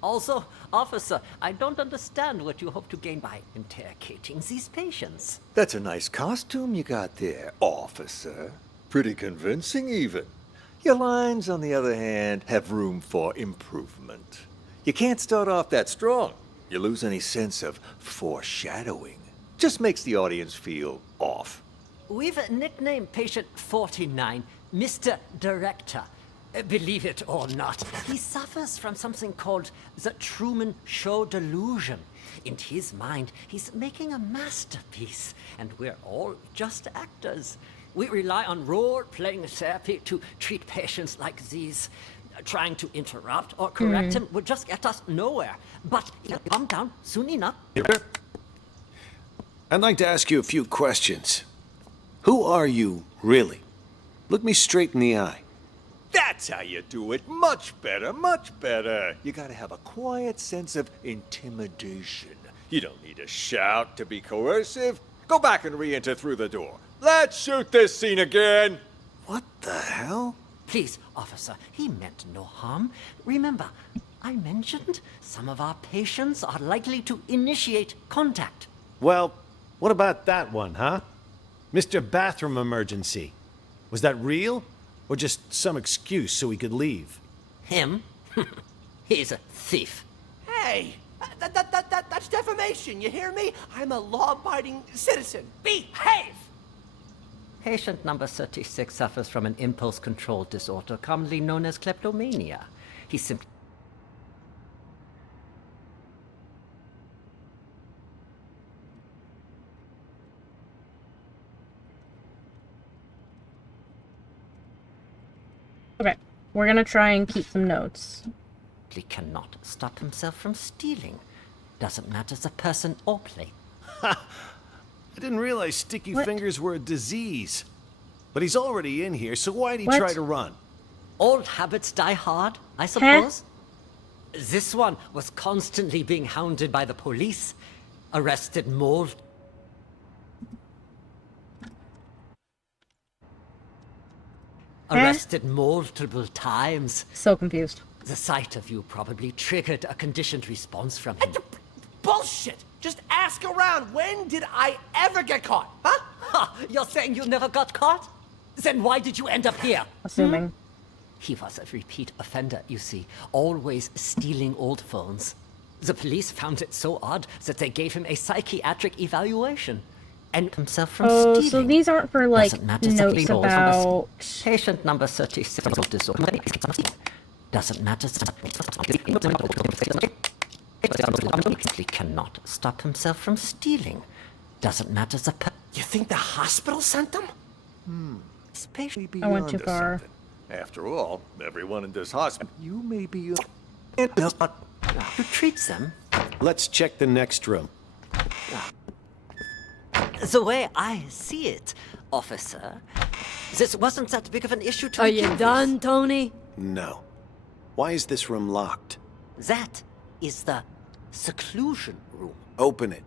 Also, officer, I don't understand what you hope to gain by interrogating these patients. That's a nice costume you got there, officer. Pretty convincing, even. Your lines, on the other hand, have room for improvement. You can't start off that strong. You lose any sense of foreshadowing. Just makes the audience feel off. We've nicknamed patient 49 Mr. Director. Believe it or not, he suffers from something called the Truman Show delusion. In his mind, he's making a masterpiece, and we're all just actors. We rely on role-playing therapy to treat patients like these. Trying to interrupt or correct him would just get us nowhere. But he'll calm down soon enough. I'd like to ask you a few questions. Who are you, really? Look me straight in the eye. That's how you do it. Much better, much better. You gotta have a quiet sense of intimidation. You don't need to shout to be coercive. Go back and re-enter through the door. Let's shoot this scene again. What the hell? Please, officer, he meant no harm. Remember, I mentioned some of our patients are likely to initiate contact. Well, what about that one, huh? Mr. Bathroom Emergency. Was that real? Or just some excuse so he could leave? Him? He's a thief. Hey, that's defamation, you hear me? I'm a law-abiding citizen. Behave! Patient number 36 suffers from an impulse control disorder commonly known as kleptomania. He simply... Okay, we're gonna try and keep some notes. He cannot stop himself from stealing. Doesn't matter the person or place. I didn't realize sticky fingers were a disease. But he's already in here, so why'd he try to run? Old habits die hard, I suppose. This one was constantly being hounded by the police. Arrested multiple times. So confused. The sight of you probably triggered a conditioned response from him. Bullshit! Just ask around. When did I ever get caught? Huh? Ha! You're saying you never got caught? Then why did you end up here? Assuming. He was a repeat offender, you see, always stealing old phones. The police found it so odd that they gave him a psychiatric evaluation. And himself from stealing. So these aren't for, like, notes about... Patient number 36 doesn't matter. He cannot stop himself from stealing. Doesn't matter the... You think the hospital sent them? I went too far. After all, everyone in this hospital, you may be... Who treats them? Let's check the next room. The way I see it, officer, this wasn't that big of an issue to Are begin you with. done, Tony? No. Why is this room locked? That is the seclusion room. Open it.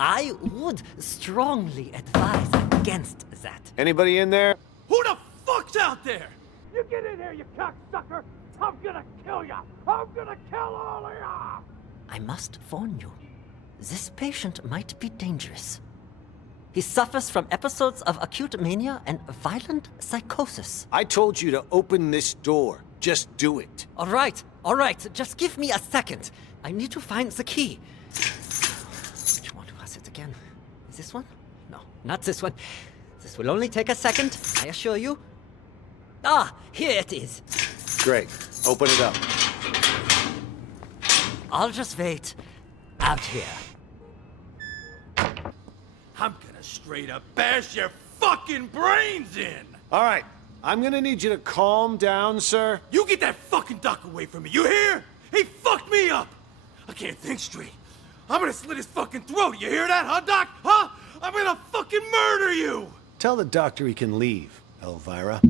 I would strongly advise against that. Anybody in there? Who the fuck's out there? You get in here, you cocksucker! I'm gonna kill ya! I'm gonna kill all of ya! I must warn you, this patient might be dangerous. He suffers from episodes of acute mania and violent psychosis. I told you to open this door. Just do it. All right, just give me a second. I need to find the key. Which one was it again? Is this one? No, not this one. This will only take a second, I assure you. Ah, here it is. Great. Open it up. I'll just wait out here. I'm gonna straight up bash your fucking brains in! All right, I'm gonna need you to calm down, sir. You get that fucking duck away from me, you hear? He fucked me up! I can't think straight. I'm gonna slit his fucking throat, you hear that, huh, Doc? Huh? I'm gonna fucking murder you! Tell the doctor he can leave, Elvira.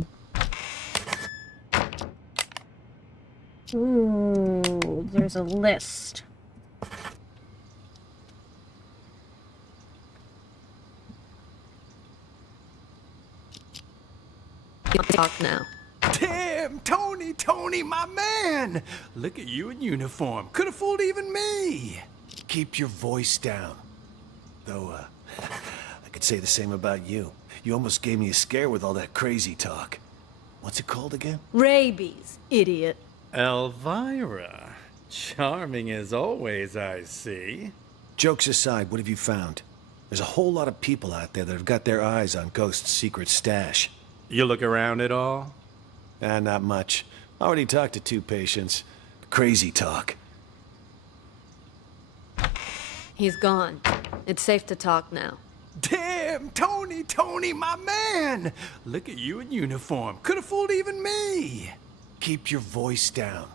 Ooh, there's a list. Talk now. Damn! Damn, Tony, my man! Look at you in uniform. Could have fooled even me. Keep your voice down. Though, I could say the same about you. You almost gave me a scare with all that crazy talk. What's it called again? Rabies, idiot. Elvira. Charming as always, I see. Jokes aside, what have you found? There's a whole lot of people out there that have got their eyes on Ghost's secret stash. You look around at all? Not much. Already talked to 2 patients. Crazy talk. He's gone. It's safe to talk now. Damn, Tony, my man! Look at you in uniform. Could have fooled even me. Keep your voice down.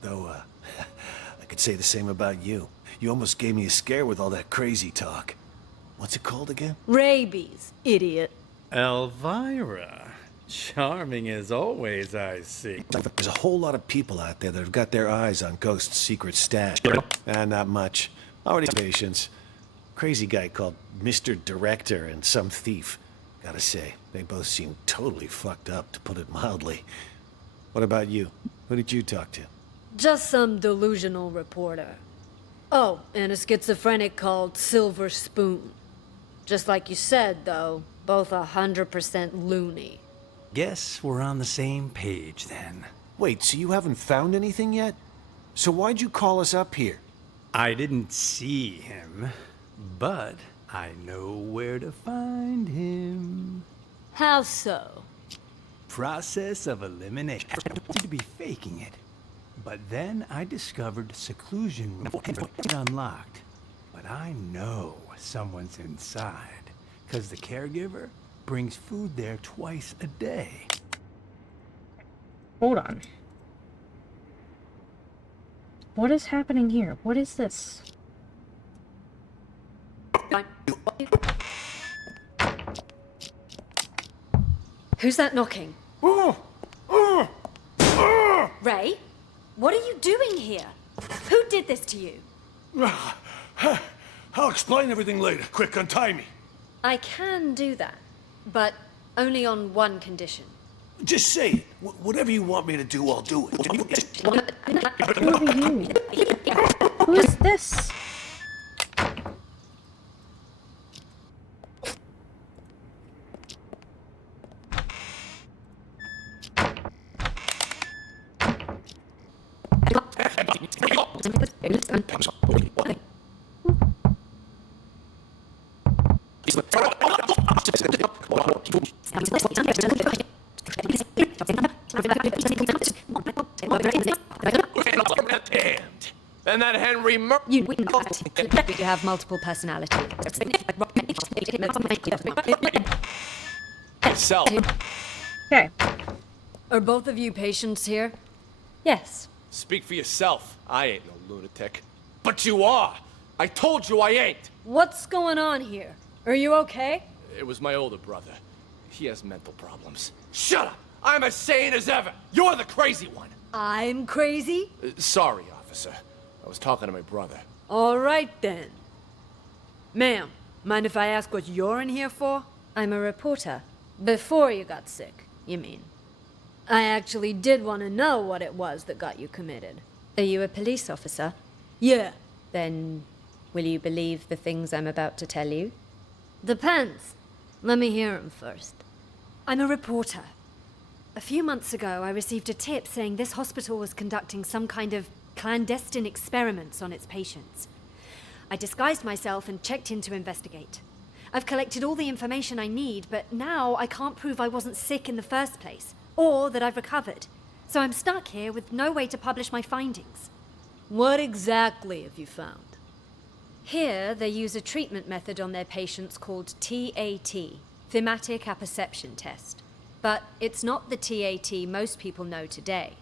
Though, I could say the same about you. You almost gave me a scare with all that crazy talk. What's it called again? Rabies, idiot. Elvira. Charming as always, I see. There's a whole lot of people out there that have got their eyes on Ghost's secret stash. Not much. Already patients. Crazy guy called Mr. Director and some thief. Gotta say, they both seem totally fucked up, to put it mildly. What about you? Who did you talk to? Just some delusional reporter. Oh, and a schizophrenic called Silver Spoon. Just like you said, though, both 100% loony. Guess we're on the same page then. Wait, so you haven't found anything yet? So why'd you call us up here? I didn't see him, but I know where to find him. How so? Process of elimination. I wanted to be faking it. But then I discovered seclusion room unlocked. But I know someone's inside, because the caregiver brings food there twice a day. Hold on. What is happening here? What is this? Who's that knocking? Ray? What are you doing here? Who did this to you? I'll explain everything later. Quick, untie me. I can do that, but only on one condition. Just say it. Whatever you want me to do, I'll do it. Who are you? Who is this? And that Henry You have multiple personalities. Self. Okay. Are both of you patients here? Yes. Speak for yourself. I ain't no lunatic. But you are. I told you I ain't. What's going on here? Are you okay? It was my older brother. He has mental problems. Shut up! I'm as sane as ever. You're the crazy one. I'm crazy? Sorry, officer. I was talking to my brother. All right, then. Ma'am, mind if I ask what you're in here for? I'm a reporter. Before you got sick, you mean? I actually did want to know what it was that got you committed. Are you a police officer? Yeah. Then, will you believe the things I'm about to tell you? Depends. Let me hear them first. I'm a reporter. A few months ago, I received a tip saying this hospital was conducting some kind of clandestine experiments on its patients. I disguised myself and checked in to investigate. I've collected all the information I need, but now I can't prove I wasn't sick in the first place, or that I've recovered. So I'm stuck here with no way to publish my findings. What exactly have you found? Here, they use a treatment method on their patients called TAT, Thematic Apperception Test. But it's not the TAT most people know today.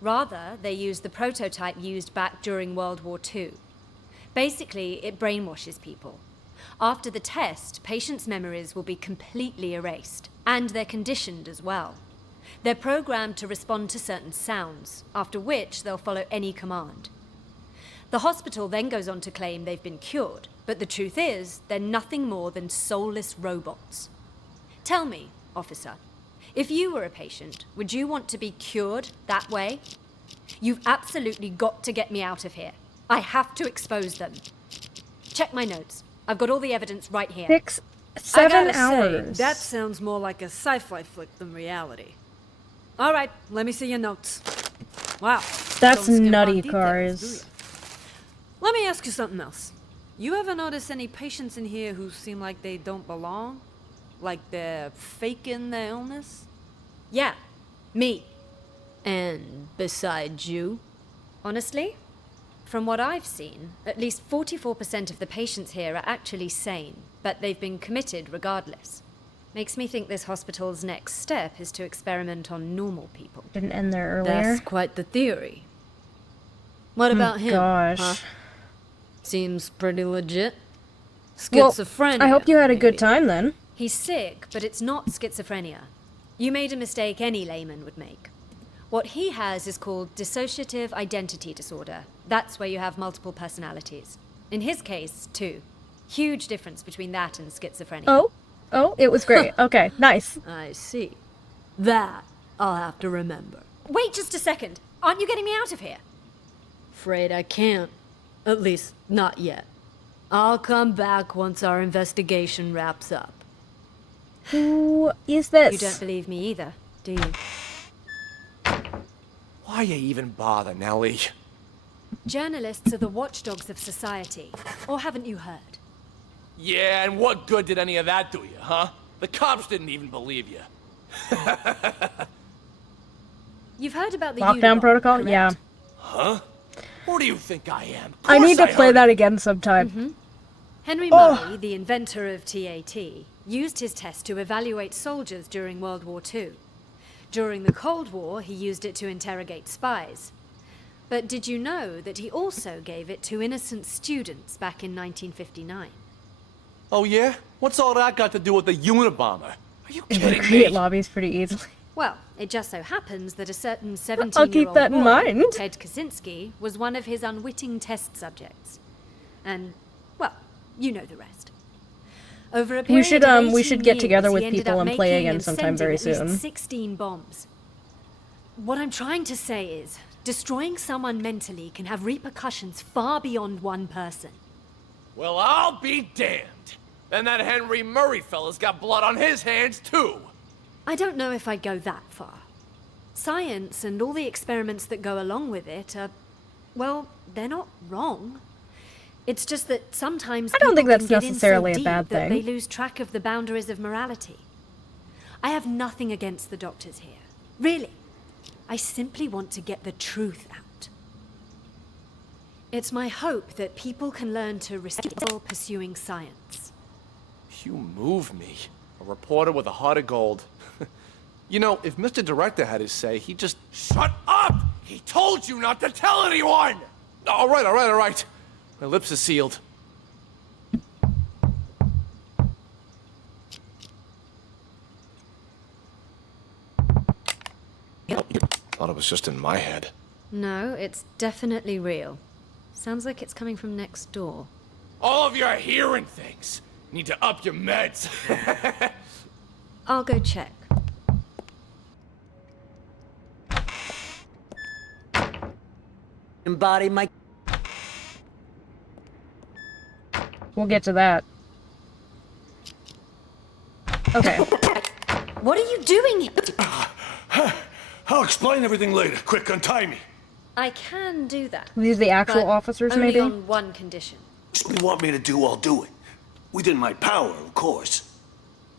Rather, they use the prototype used back during World War II. Basically, it brainwashes people. After the test, patients' memories will be completely erased, and they're conditioned as well. They're programmed to respond to certain sounds, after which they'll follow any command. The hospital then goes on to claim they've been cured, but the truth is, they're nothing more than soulless robots. Tell me, officer, If you were a patient, would you want to be cured that way? You've absolutely got to get me out of here. I have to expose them. Check my notes. I've got all the evidence right here. 7 I gotta hours. Say, that sounds more like a sci-fi flick than reality. All right, let me see your notes. Wow. That's don't skimp on nutty, details, Cars. do ya? Let me ask you something else. You ever notice any patients in here who seem like they don't belong? Like they're faking their illness? Yeah, me. And besides you? Honestly, from what I've seen, at least 44% of the patients here are actually sane, but they've been committed regardless. Makes me think this hospital's next step is to experiment on normal people. Didn't end there earlier. That's quite the theory. What about him? Gosh. Huh? Seems pretty legit. Well, Schizophrenia. I hope you had a good maybe. time then. He's sick, but it's not schizophrenia. You made a mistake any layman would make. What he has is called dissociative identity disorder. That's where you have multiple personalities. In his case, too. Huge difference between that and schizophrenia. Oh, it was great. Okay, nice. I see. That I'll have to remember. Wait just a second. Aren't you getting me out of here? Afraid I can't. At least, not yet. I'll come back once our investigation wraps up. Who is this? You don't believe me either, do you? Why you even bother, Nellie? Journalists are the watchdogs of society. Or haven't you heard? Yeah, and what good did any of that do you, huh? The cops didn't even believe you. You've heard about the Lockdown Unibomb, protocol? correct? Yeah. Huh? Who do you think I am? I need to play heard that again sometime. Henry Oh. Murray, the inventor of TAT, used his test to evaluate soldiers during World War II. During the Cold War, he used it to interrogate spies. But did you know that he also gave it to innocent students back in 1959? Oh yeah? What's all that got to do with the Unabomber? Are you It would kidding create me? lobbies pretty easily. Well, it just so happens that a certain I'll 17-year-old keep that in boy, mind. Ted Kaczynski, was one of his unwitting test subjects. And, well, you know the rest. Over a period should, of we 18 should get together years, with he ended people up and play making again and sometime sending very at least soon. 16 bombs. What I'm trying to say is, destroying someone mentally can have repercussions far beyond one person. Well, I'll be damned. And that Henry Murray fella's got blood on his hands, too. I don't know if I'd go that far. Science and all the experiments that go along with it are, well, they're not wrong. It's just that sometimes I don't think people that's can get in necessarily so a bad deep that thing. they lose track of the boundaries of morality. I have nothing against the doctors here. Really. I simply want to get the truth out. It's my hope that people can learn to respect people pursuing science. You move me. A reporter with a heart of gold. You know, if Mr. Director had his say, he'd just... Shut up! He told you not to tell anyone! All right. My lips are sealed. Thought it was just in my head. No, it's definitely real. Sounds like it's coming from next door. All of you are hearing things. Need to up your meds. I'll go check. Embody my... We'll get to that. Okay. What are you doing? I'll explain everything later. Quick, untie me. I can do that. These are the actual but officers, only maybe? on one condition. What you want me to do, I'll do it. Within my power, of course.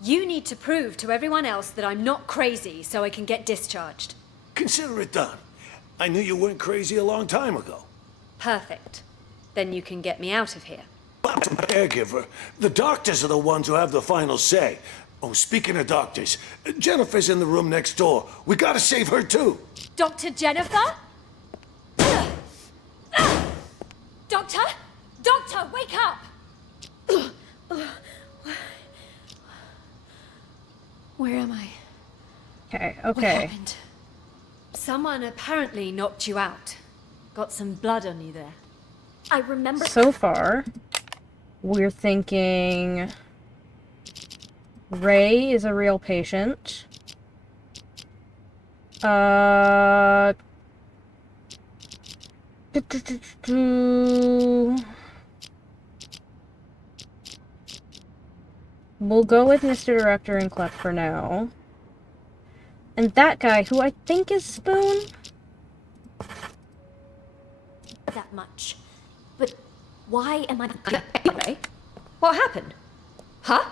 You need to prove to everyone else that I'm not crazy so I can get discharged. Consider it done. I knew you weren't crazy a long time ago. Perfect. Then you can get me out of here. Caregiver. The doctors are the ones who have the final say. Oh, speaking of doctors, Jennifer's in the room next door. We gotta save her too. Dr. Jennifer? Doctor? Doctor, wake up! Where am I? Okay, What okay. happened? Someone apparently knocked you out. Got some blood on you there. I remember. So far, we're thinking Ray is a real patient. We'll go with Mr. Director and Clef for now. And that guy, who I think is Spoon? That much. But why am I... Ray? What happened? Huh?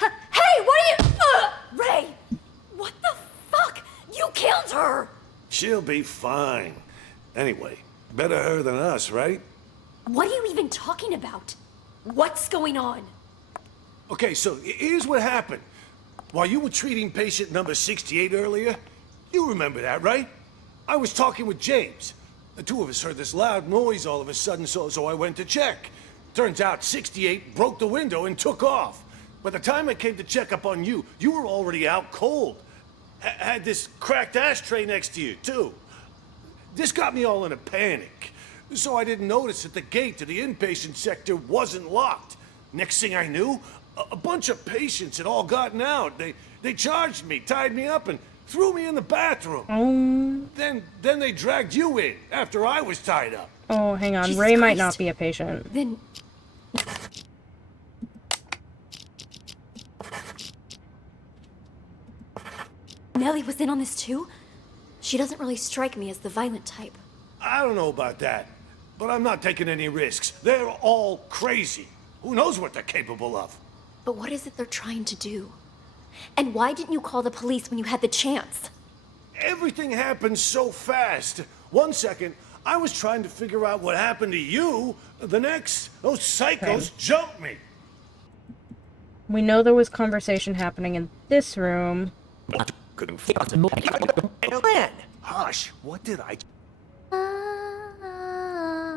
Hey, what are you... Ray! What the fuck? You killed her! She'll be fine. Anyway, better her than us, right? What are you even talking about? What's going on? Okay, so here's what happened. While you were treating patient number 68 earlier, you remember that, right? I was talking with James. The two of us heard this loud noise all of a sudden, so I went to check. Turns out 68 broke the window and took off. By the time I came to check up on you, you were already out cold. Had this cracked ashtray next to you, too. This got me all in a panic. So I didn't notice that the gate to the inpatient sector wasn't locked. Next thing I knew, a bunch of patients had all gotten out. They charged me, tied me up, and threw me in the bathroom. Then they dragged you in after I was tied up. Oh, hang on. Jesus Ray might Christ. not be a patient. Then... Nellie was in on this too? She doesn't really strike me as the violent type. I don't know about that, but I'm not taking any risks. They're all crazy. Who knows what they're capable of? But what is it they're trying to do? And why didn't you call the police when you had the chance? Everything happened so fast. 1 second, I was trying to figure out what happened to you. The next, those psychos jumped me. We know there was conversation happening in this room. Couldn't Glenn! Hush, what did I...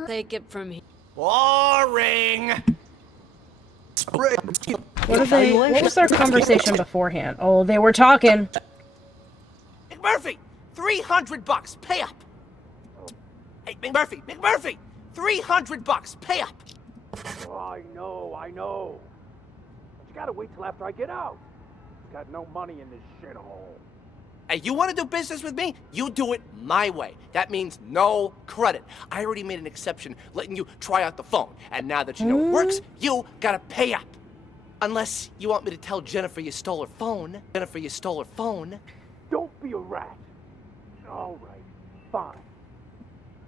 Take it from here. Boring! What was their conversation beforehand? Oh, they were talking. McMurphy, $300. Pay up. Hey, McMurphy, $300. Pay up. Oh, I know. But you gotta wait till after I get out. Got no money in this shithole. Hey, you want to do business with me? You do it my way. That means no credit. I already made an exception, letting you try out the phone. And now that you know it works, you gotta pay up. Unless you want me to tell Jennifer you stole her phone. Don't be a rat. All right, fine.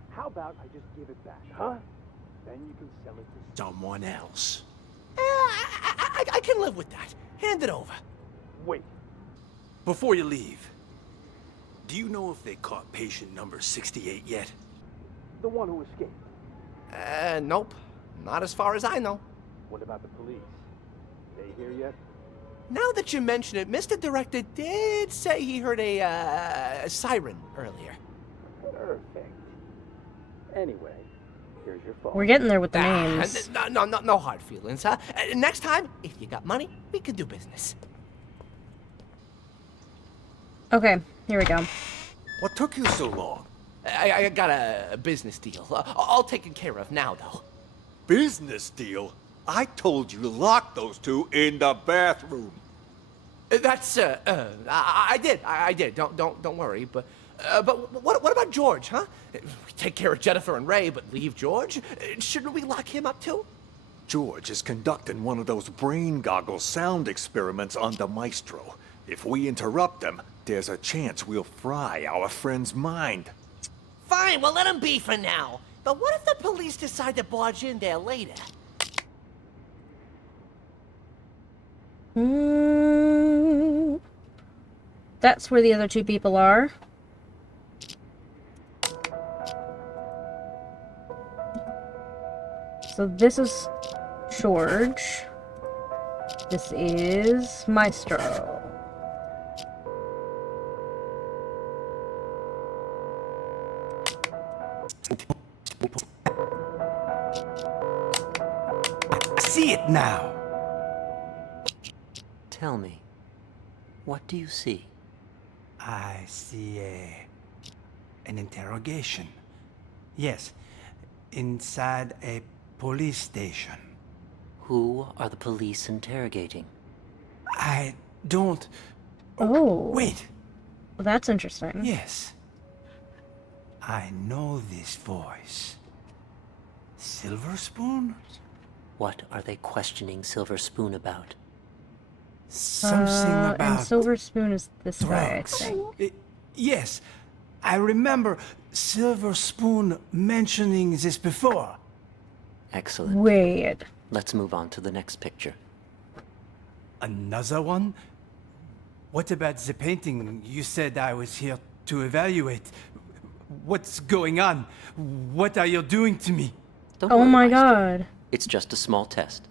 How about I just give it back, huh? Then you can sell it to Someone else. I can live with that. Hand it over. Wait. Before you leave, do you know if they caught patient number 68 yet? the one who escaped. Nope. Not as far as I know. What about the police? They here yet? Now that you mention it, Mr. Director did say he heard a siren earlier. Perfect. Anyway, here's your phone. We're getting there with the names. No hard feelings, huh? Next time, if you got money, we can do business. Okay, here we go. What took you so long? I got a business deal. All taken care of now, though. Business deal? I told you to lock those two in the bathroom. That's I did. Don't worry. But what about George, huh? We take care of Jennifer and Ray, but leave George? Shouldn't we lock him up too? George is conducting one of those brain goggle sound experiments on the Maestro. If we interrupt them, there's a chance we'll fry our friend's mind. Fine, well let him be for now. But what if the police decide to barge in there later? That's where the other two people are. So this is George. This is Maestro. See it now. Tell me, what do you see? I see an interrogation. Yes, inside a police station. Who are the police interrogating? I don't... Oh. Wait. That's interesting. Yes. I know this voice. Silver Spoon? What are they questioning Silver Spoon about? Something about... And Silver Spoon is this guy, I drugs. think. Yes. I remember Silver Spoon mentioning this before. Excellent. Wait. Let's move on to the next picture. Another one? What about the painting you said I was here to evaluate? What's going on? What are you doing to me? Don't Oh worry, my Maestro. god. It's just a small test.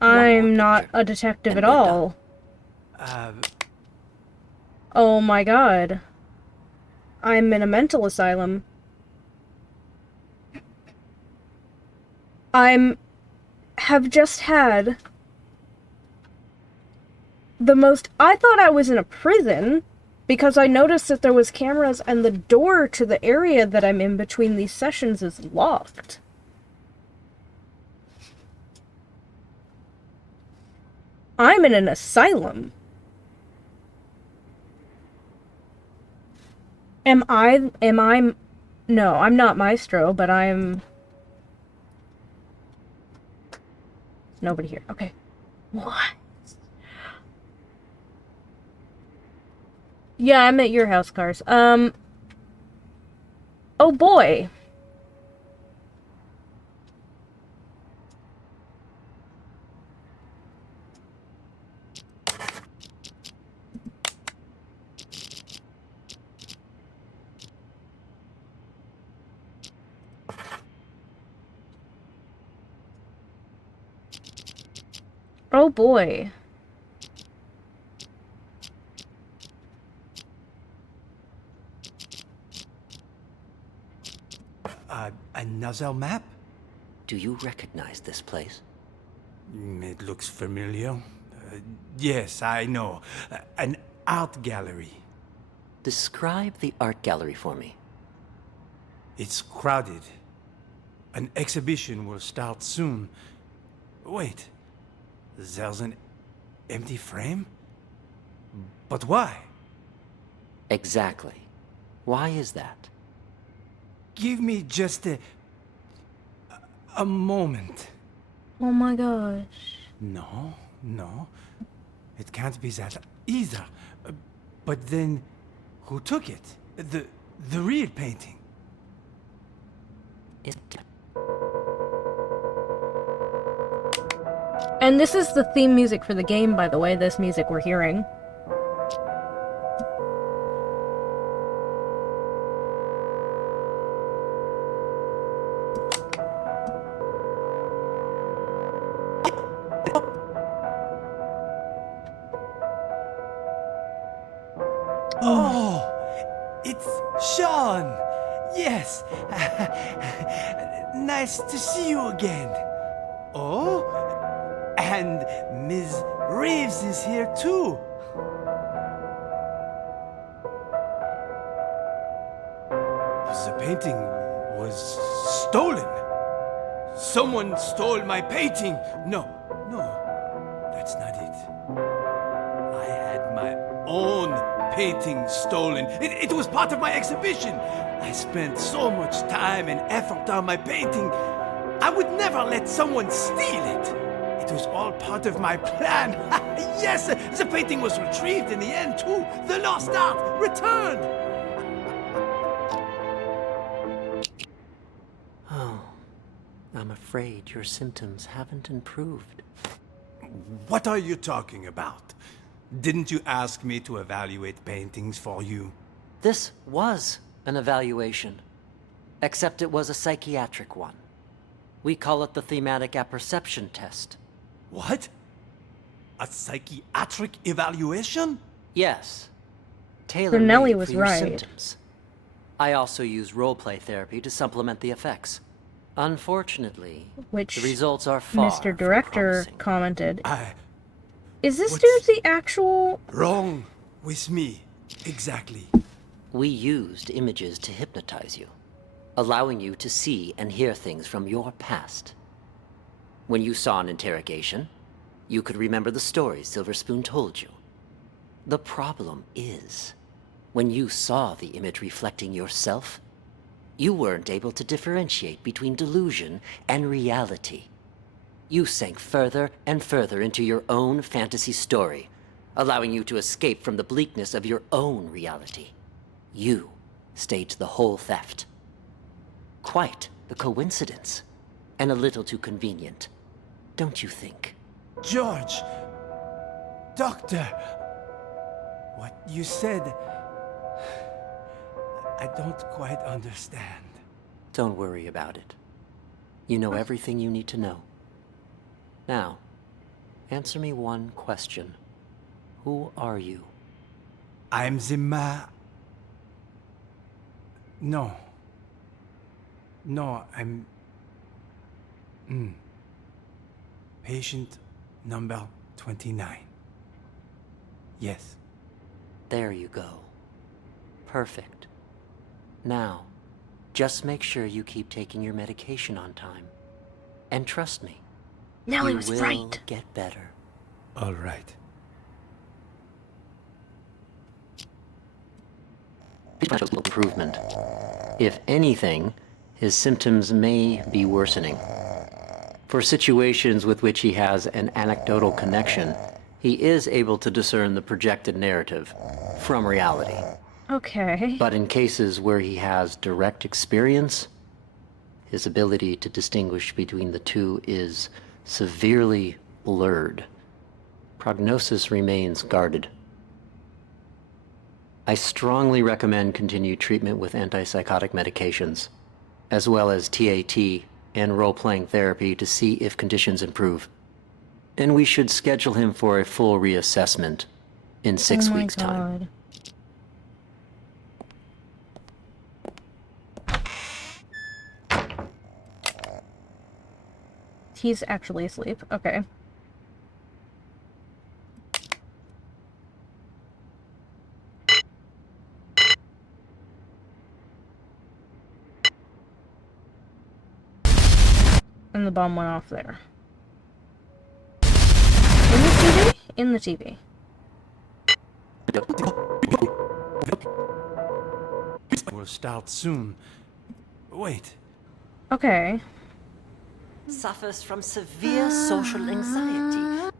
I'm not a detective at all. Oh my god. I'm in a mental asylum. Have just had the most... I thought I was in a prison because I noticed that there was cameras and the door to the area that I'm in between these sessions is locked. I'm in an asylum. Am I... No, I'm not Maestro, but I'm... Nobody here. Okay. What? Yeah, I'm at your house, Cars. Oh boy. Oh boy. Another map? Do you recognize this place? It looks familiar. Yes, I know. An art gallery. Describe the art gallery for me. It's crowded. An exhibition will start soon. Wait, there's an empty frame? But why? Exactly. Why is that? Give me just a moment. Oh my gosh. No. It can't be that either. But then, who took it? The real painting? And this is the theme music for the game, by the way, this music we're hearing. Oh, it's Sean. Yes. Nice to see you again. Oh, and Ms. Reeves is here too. The painting was stolen. Someone stole my painting. No, that's not it. I had my own painting stolen. It was part of my exhibition. I spent so much time and effort on my painting. I would never let someone steal it. It was all part of my plan. Yes, the painting was retrieved in the end too. The lost art returned. Oh, I'm afraid your symptoms haven't improved. What are you talking about? Didn't you ask me to evaluate paintings for you? This was an evaluation, except it was a psychiatric one. We call it the thematic apperception test. What? A psychiatric evaluation? Yes. Nellie Tailor-made was for your right. symptoms. I also use roleplay therapy to supplement the effects. Unfortunately, Which the results are far Mr. Director commented. Is this What's dude the actual... wrong with me? Exactly. We used images to hypnotize you, allowing you to see and hear things from your past. When you saw an interrogation, you could remember the stories Silver Spoon told you. The problem is, When you saw the image reflecting yourself, you weren't able to differentiate between delusion and reality. You sank further and further into your own fantasy story, allowing you to escape from the bleakness of your own reality. You staged the whole theft. Quite the coincidence, and a little too convenient, don't you think? George! Doctor! What you said... I don't quite understand. Don't worry about it. You know everything you need to know. Now, answer me one question. Who are you? I'm the No. No, I'm... Patient number 29. Yes. There you go. Perfect. Now, just make sure you keep taking your medication on time. And trust me, Nellie you was will right. get better. All right. Improvement. If anything, his symptoms may be worsening. For situations with which he has an anecdotal connection, he is able to discern the projected narrative from reality. Okay. But in cases where he has direct experience, his ability to distinguish between the two is severely blurred. Prognosis remains guarded. I strongly recommend continued treatment with antipsychotic medications, as well as TAT and role-playing therapy to see if conditions improve. And we should schedule him for a full reassessment in 6 weeks' time. He's actually asleep. Okay. And the bomb went off there. In the TV? In the TV. We'll start soon. Wait. Okay. Suffers from severe social anxiety.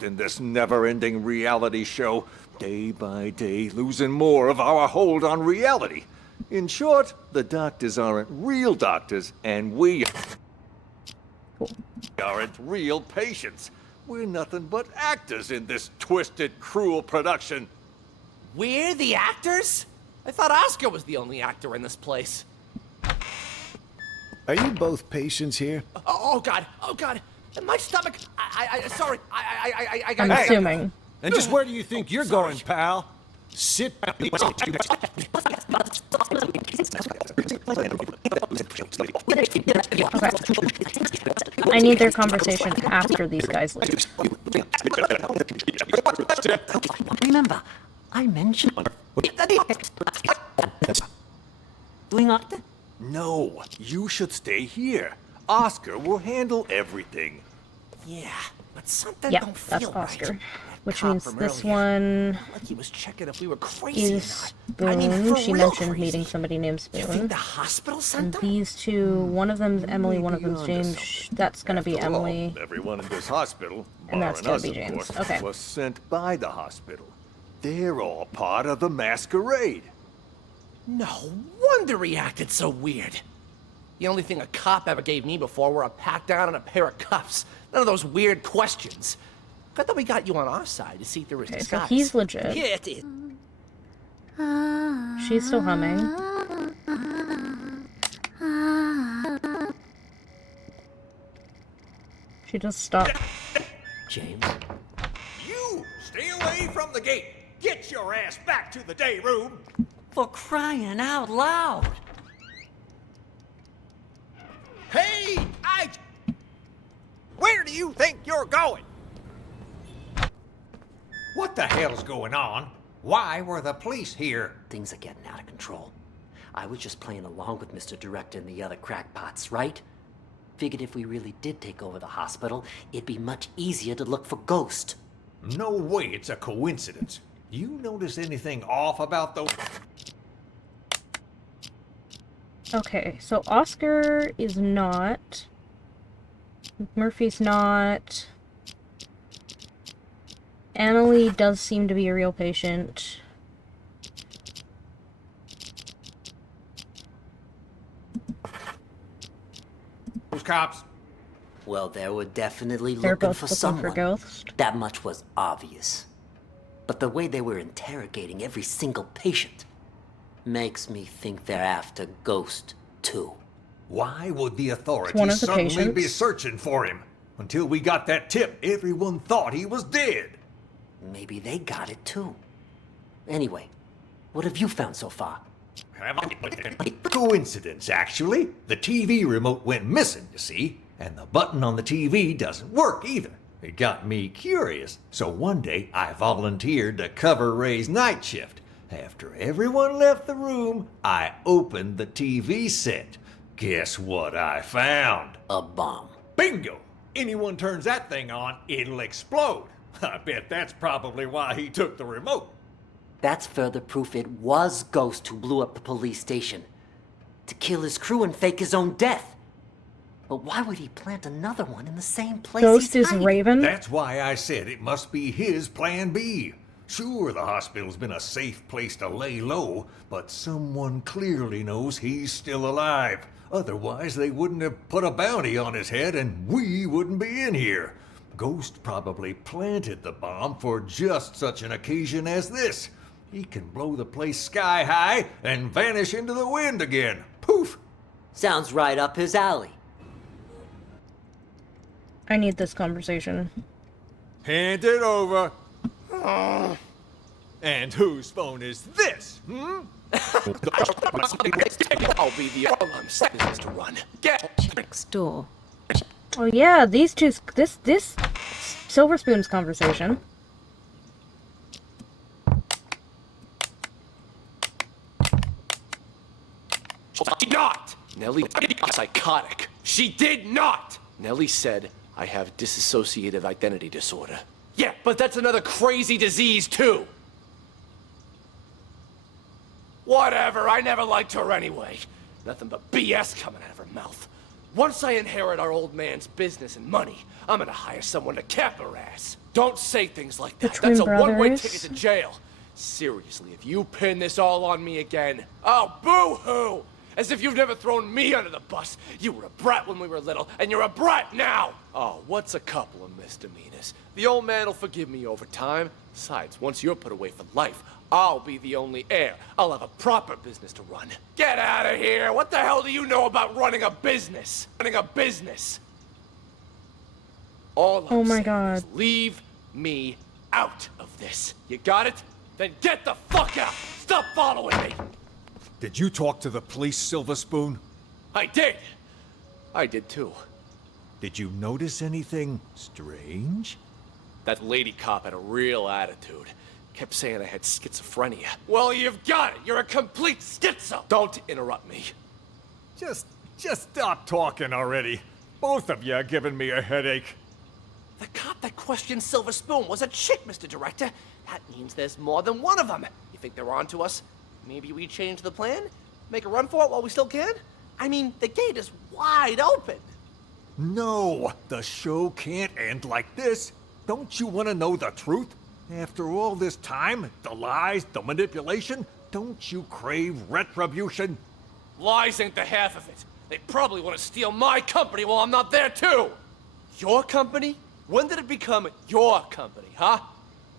In this never-ending reality show, day by day losing more of our hold on reality. In short, the doctors aren't real doctors, and we aren't real patients. We're nothing but actors in this twisted, cruel production. We're the actors? I thought Oscar was the only actor in this place. Are you both patients here? Oh God! Oh God! My stomach! Sorry. I'm assuming. And just where do you think you're going, pal? Sit back. I need their conversation after these guys leave. Remember, I mentioned doing octa? No, you should stay here. Oscar will handle everything. Yeah, but something Yeah, don't that's feel Oscar. right. Which Cop means from this earlier, one like he was checking if we were crazy or is not. I mean, Spoon. for She real mentioned crazy. meeting somebody named You Spoon. think the hospital sent And them? these two, one of them's Emily, one of them's James. That's gonna be After all, Emily. everyone in this hospital, And that's barring gonna us, be of James. course, Okay. was sent by the hospital. They're all part of the masquerade. No wonder he acted so weird. The only thing a cop ever gave me before were a pat down and a pair of cuffs. None of those weird questions. I thought we got you on our side to see through his Okay, so disguise. he's legit. Yeah, it is. She's still humming. She just stopped. James? You stay away from the gate. Get your ass back to the day room. For crying out loud! Hey, where do you think you're going? What the hell's going on? Why were the police here? Things are getting out of control. I was just playing along with Mr. Director and the other crackpots, right? Figured if we really did take over the hospital, it'd be much easier to look for Ghost. No way it's a coincidence. You notice anything off about those? Okay, so Oscar is not. Murphy's not. Annalie does seem to be a real patient. Those cops. Well, they were definitely They're looking both for looking someone. for Ghost. That much was obvious. But the way they were interrogating every single patient makes me think they're after Ghost, too. Why would the One authorities of the suddenly be patients. searching for him? Until we got that tip, everyone thought he was dead. Maybe they got it, too. Anyway, what have you found so far? Coincidence, actually. The TV remote went missing, you see, and the button on the TV doesn't work either. It got me curious, so one day I volunteered to cover Ray's night shift. After everyone left the room, I opened the TV set. Guess what I found? A bomb. Bingo! Anyone turns that thing on, it'll explode. I bet that's probably why he took the remote. That's further proof it was Ghost who blew up the police station. To kill his crew and fake his own death. But why would he plant another one in the same place Ghost he's is hiding? Raven. That's why I said it must be his plan B. Sure, the hospital's been a safe place to lay low, but someone clearly knows he's still alive. Otherwise, they wouldn't have put a bounty on his head and we wouldn't be in here. Ghost probably planted the bomb for just such an occasion as this. He can blow the place sky high and vanish into the wind again. Poof! Sounds right up his alley. I need this conversation. Hand it over. And whose phone is this? I'll be the business to run. Get Next door. Oh yeah, these two. This Silver Spoon's conversation. She did not! Nellie psychotic. She did not! Nellie said I have dissociative identity disorder. Yeah, but that's another crazy disease, too! Whatever, I never liked her anyway. Nothing but BS coming out of her mouth. Once I inherit our old man's business and money, I'm gonna hire someone to cap her ass. Don't say things like that. Between That's a one-way brothers? ticket to jail. Seriously, if you pin this all on me again, oh, boo-hoo! As if you've never thrown me under the bus. You were a brat when we were little, and you're a brat now! Oh, what's a couple of misdemeanors? The old man will forgive me over time. Besides, once you're put away for life, I'll be the only heir. I'll have a proper business to run. Get out of here! What the hell do you know about running a business? Running a business! All Oh I'm my saying God. is leave me out of this. You got it? Then get the fuck out! Stop following me! Did you talk to the police, Silver Spoon? I did! I did too. Did you notice anything strange? That lady cop had a real attitude. Kept saying I had schizophrenia. Well, you've got it! You're a complete schizo! Don't interrupt me. Just stop talking already. Both of you are giving me a headache. The cop that questioned Silver Spoon was a chick, Mr. Director. That means there's more than one of them. You think they're on to us? Maybe we change the plan? Make a run for it while we still can? I mean, the gate is wide open. No, the show can't end like this. Don't you want to know the truth? After all this time, the lies, the manipulation, don't you crave retribution? Lies ain't the half of it. They probably want to steal my company while I'm not there, too! Your company? When did it become your company, huh?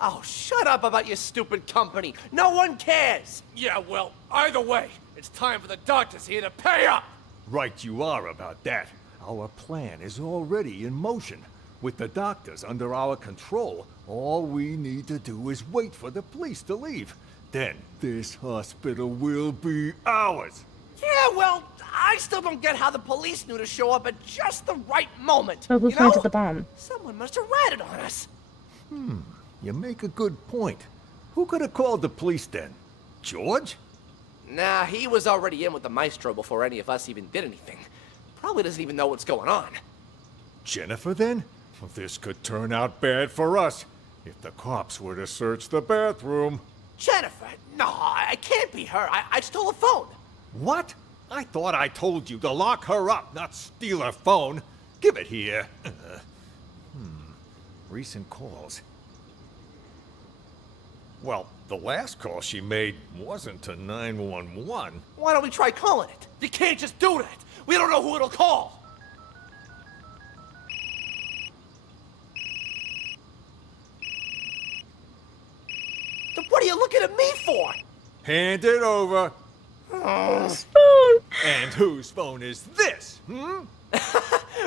Oh, shut up about your stupid company. No one cares. Yeah, well, either way, it's time for the doctors here to pay up. Right you are about that. Our plan is already in motion. With the doctors under our control, all we need to do is wait for the police to leave. Then this hospital will be ours. Yeah, well, I still don't get how the police knew to show up at just the right moment. So who you planted know? the bomb? Someone must have ratted on us. You make a good point. Who could have called the police then? George? Nah, he was already in with the maestro before any of us even did anything. Probably doesn't even know what's going on. Jennifer then? Well, this could turn out bad for us. If the cops were to search the bathroom... Jennifer, no, I can't be her. I stole a phone. What? I thought I told you to lock her up, not steal her phone. Give it here. Recent calls. Well, the last call she made wasn't to 911. Why don't we try calling it? You can't just do that. We don't know who it'll call. So what are you looking at me for? Hand it over. Phone. And whose phone is this?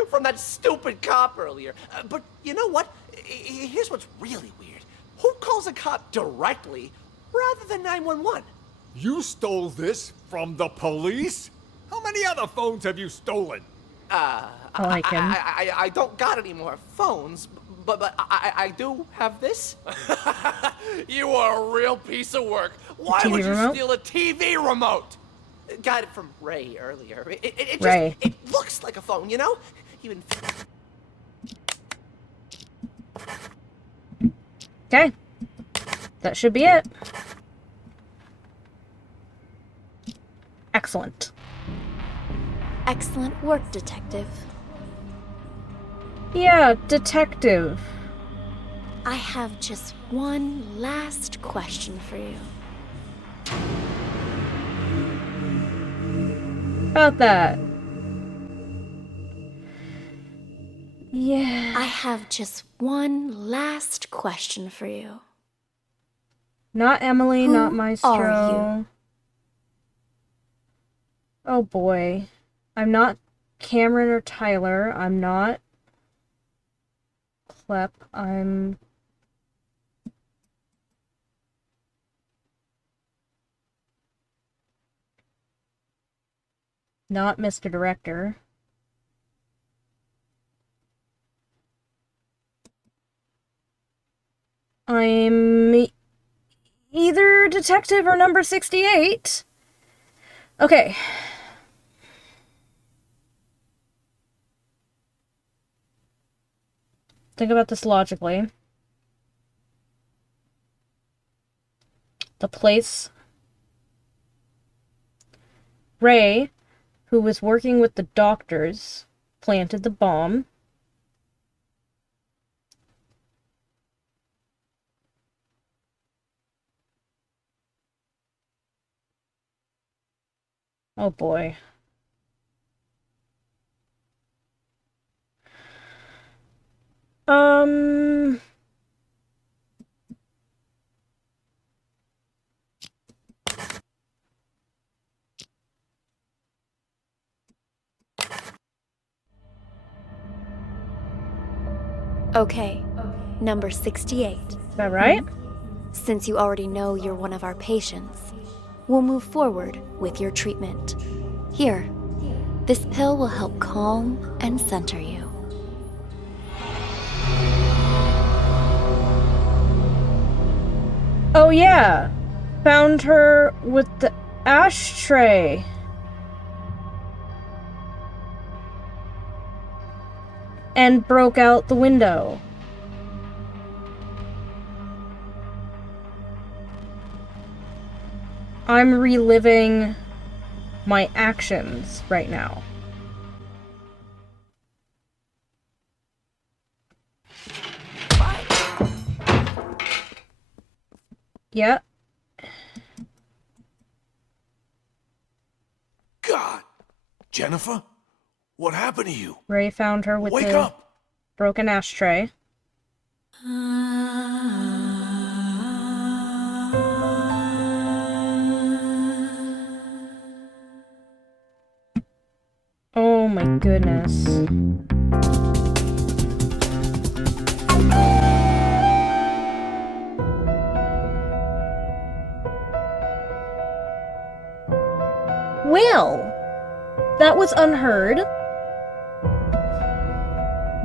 From that stupid cop earlier. But you know what? Here's what's really weird. Who calls a cop directly rather than 911? You stole this from the police? How many other phones have you stolen? I like him. I don't got any more phones, but I do have this. You are a real piece of work. Why would you steal a TV remote? Got it from Ray earlier. It looks like a phone, you know? Even. Okay. That should be it. Excellent. Excellent work, Detective. Yeah, detective. I have just one last question for you. About that. Yeah. I have just one last question for you. Not Emily, Who not Maestro. are you? Oh boy. I'm not Cameron or Tyler. I'm not Clep. I'm... not Mr. Director. I'm either detective or number 68. Okay. Think about this logically. The place. Ray, who was working with the doctors, planted the bomb. Oh boy. Okay, number 68. Is that right? Since you already know you're one of our patients, we'll move forward with your treatment. Here, this pill will help calm and center you. Oh yeah! Found her with the ashtray. And broke out the window. I'm reliving my actions right now. Yeah. God! Jennifer? What happened to you? Ray found her with the broken ashtray. Oh my goodness. Well, that was Unheard.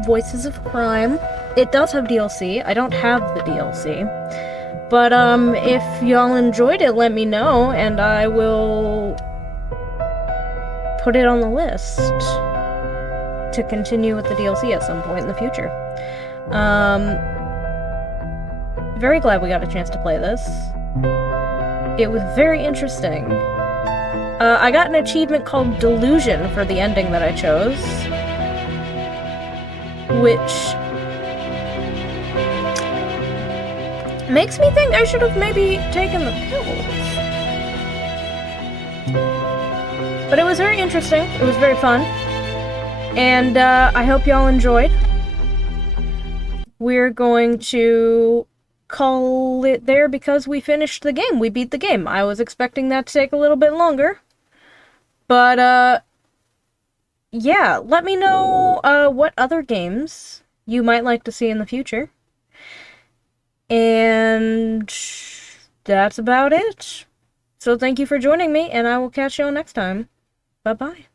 Voices of Crime. It does have DLC. I don't have the DLC. But, if y'all enjoyed it, let me know, and I will put it on the list to continue with the DLC at some point in the future. very glad we got a chance to play this. It was very interesting. I got an achievement called Delusion for the ending that I chose, which makes me think I should have maybe taken the pills. But it was very interesting. It was very fun. And I hope y'all enjoyed. We're going to call it there because we finished the game. We beat the game. I was expecting that to take a little bit longer. But, yeah, let me know what other games you might like to see in the future. And that's about it. So thank you for joining me, and I will catch y'all next time. Bye-bye.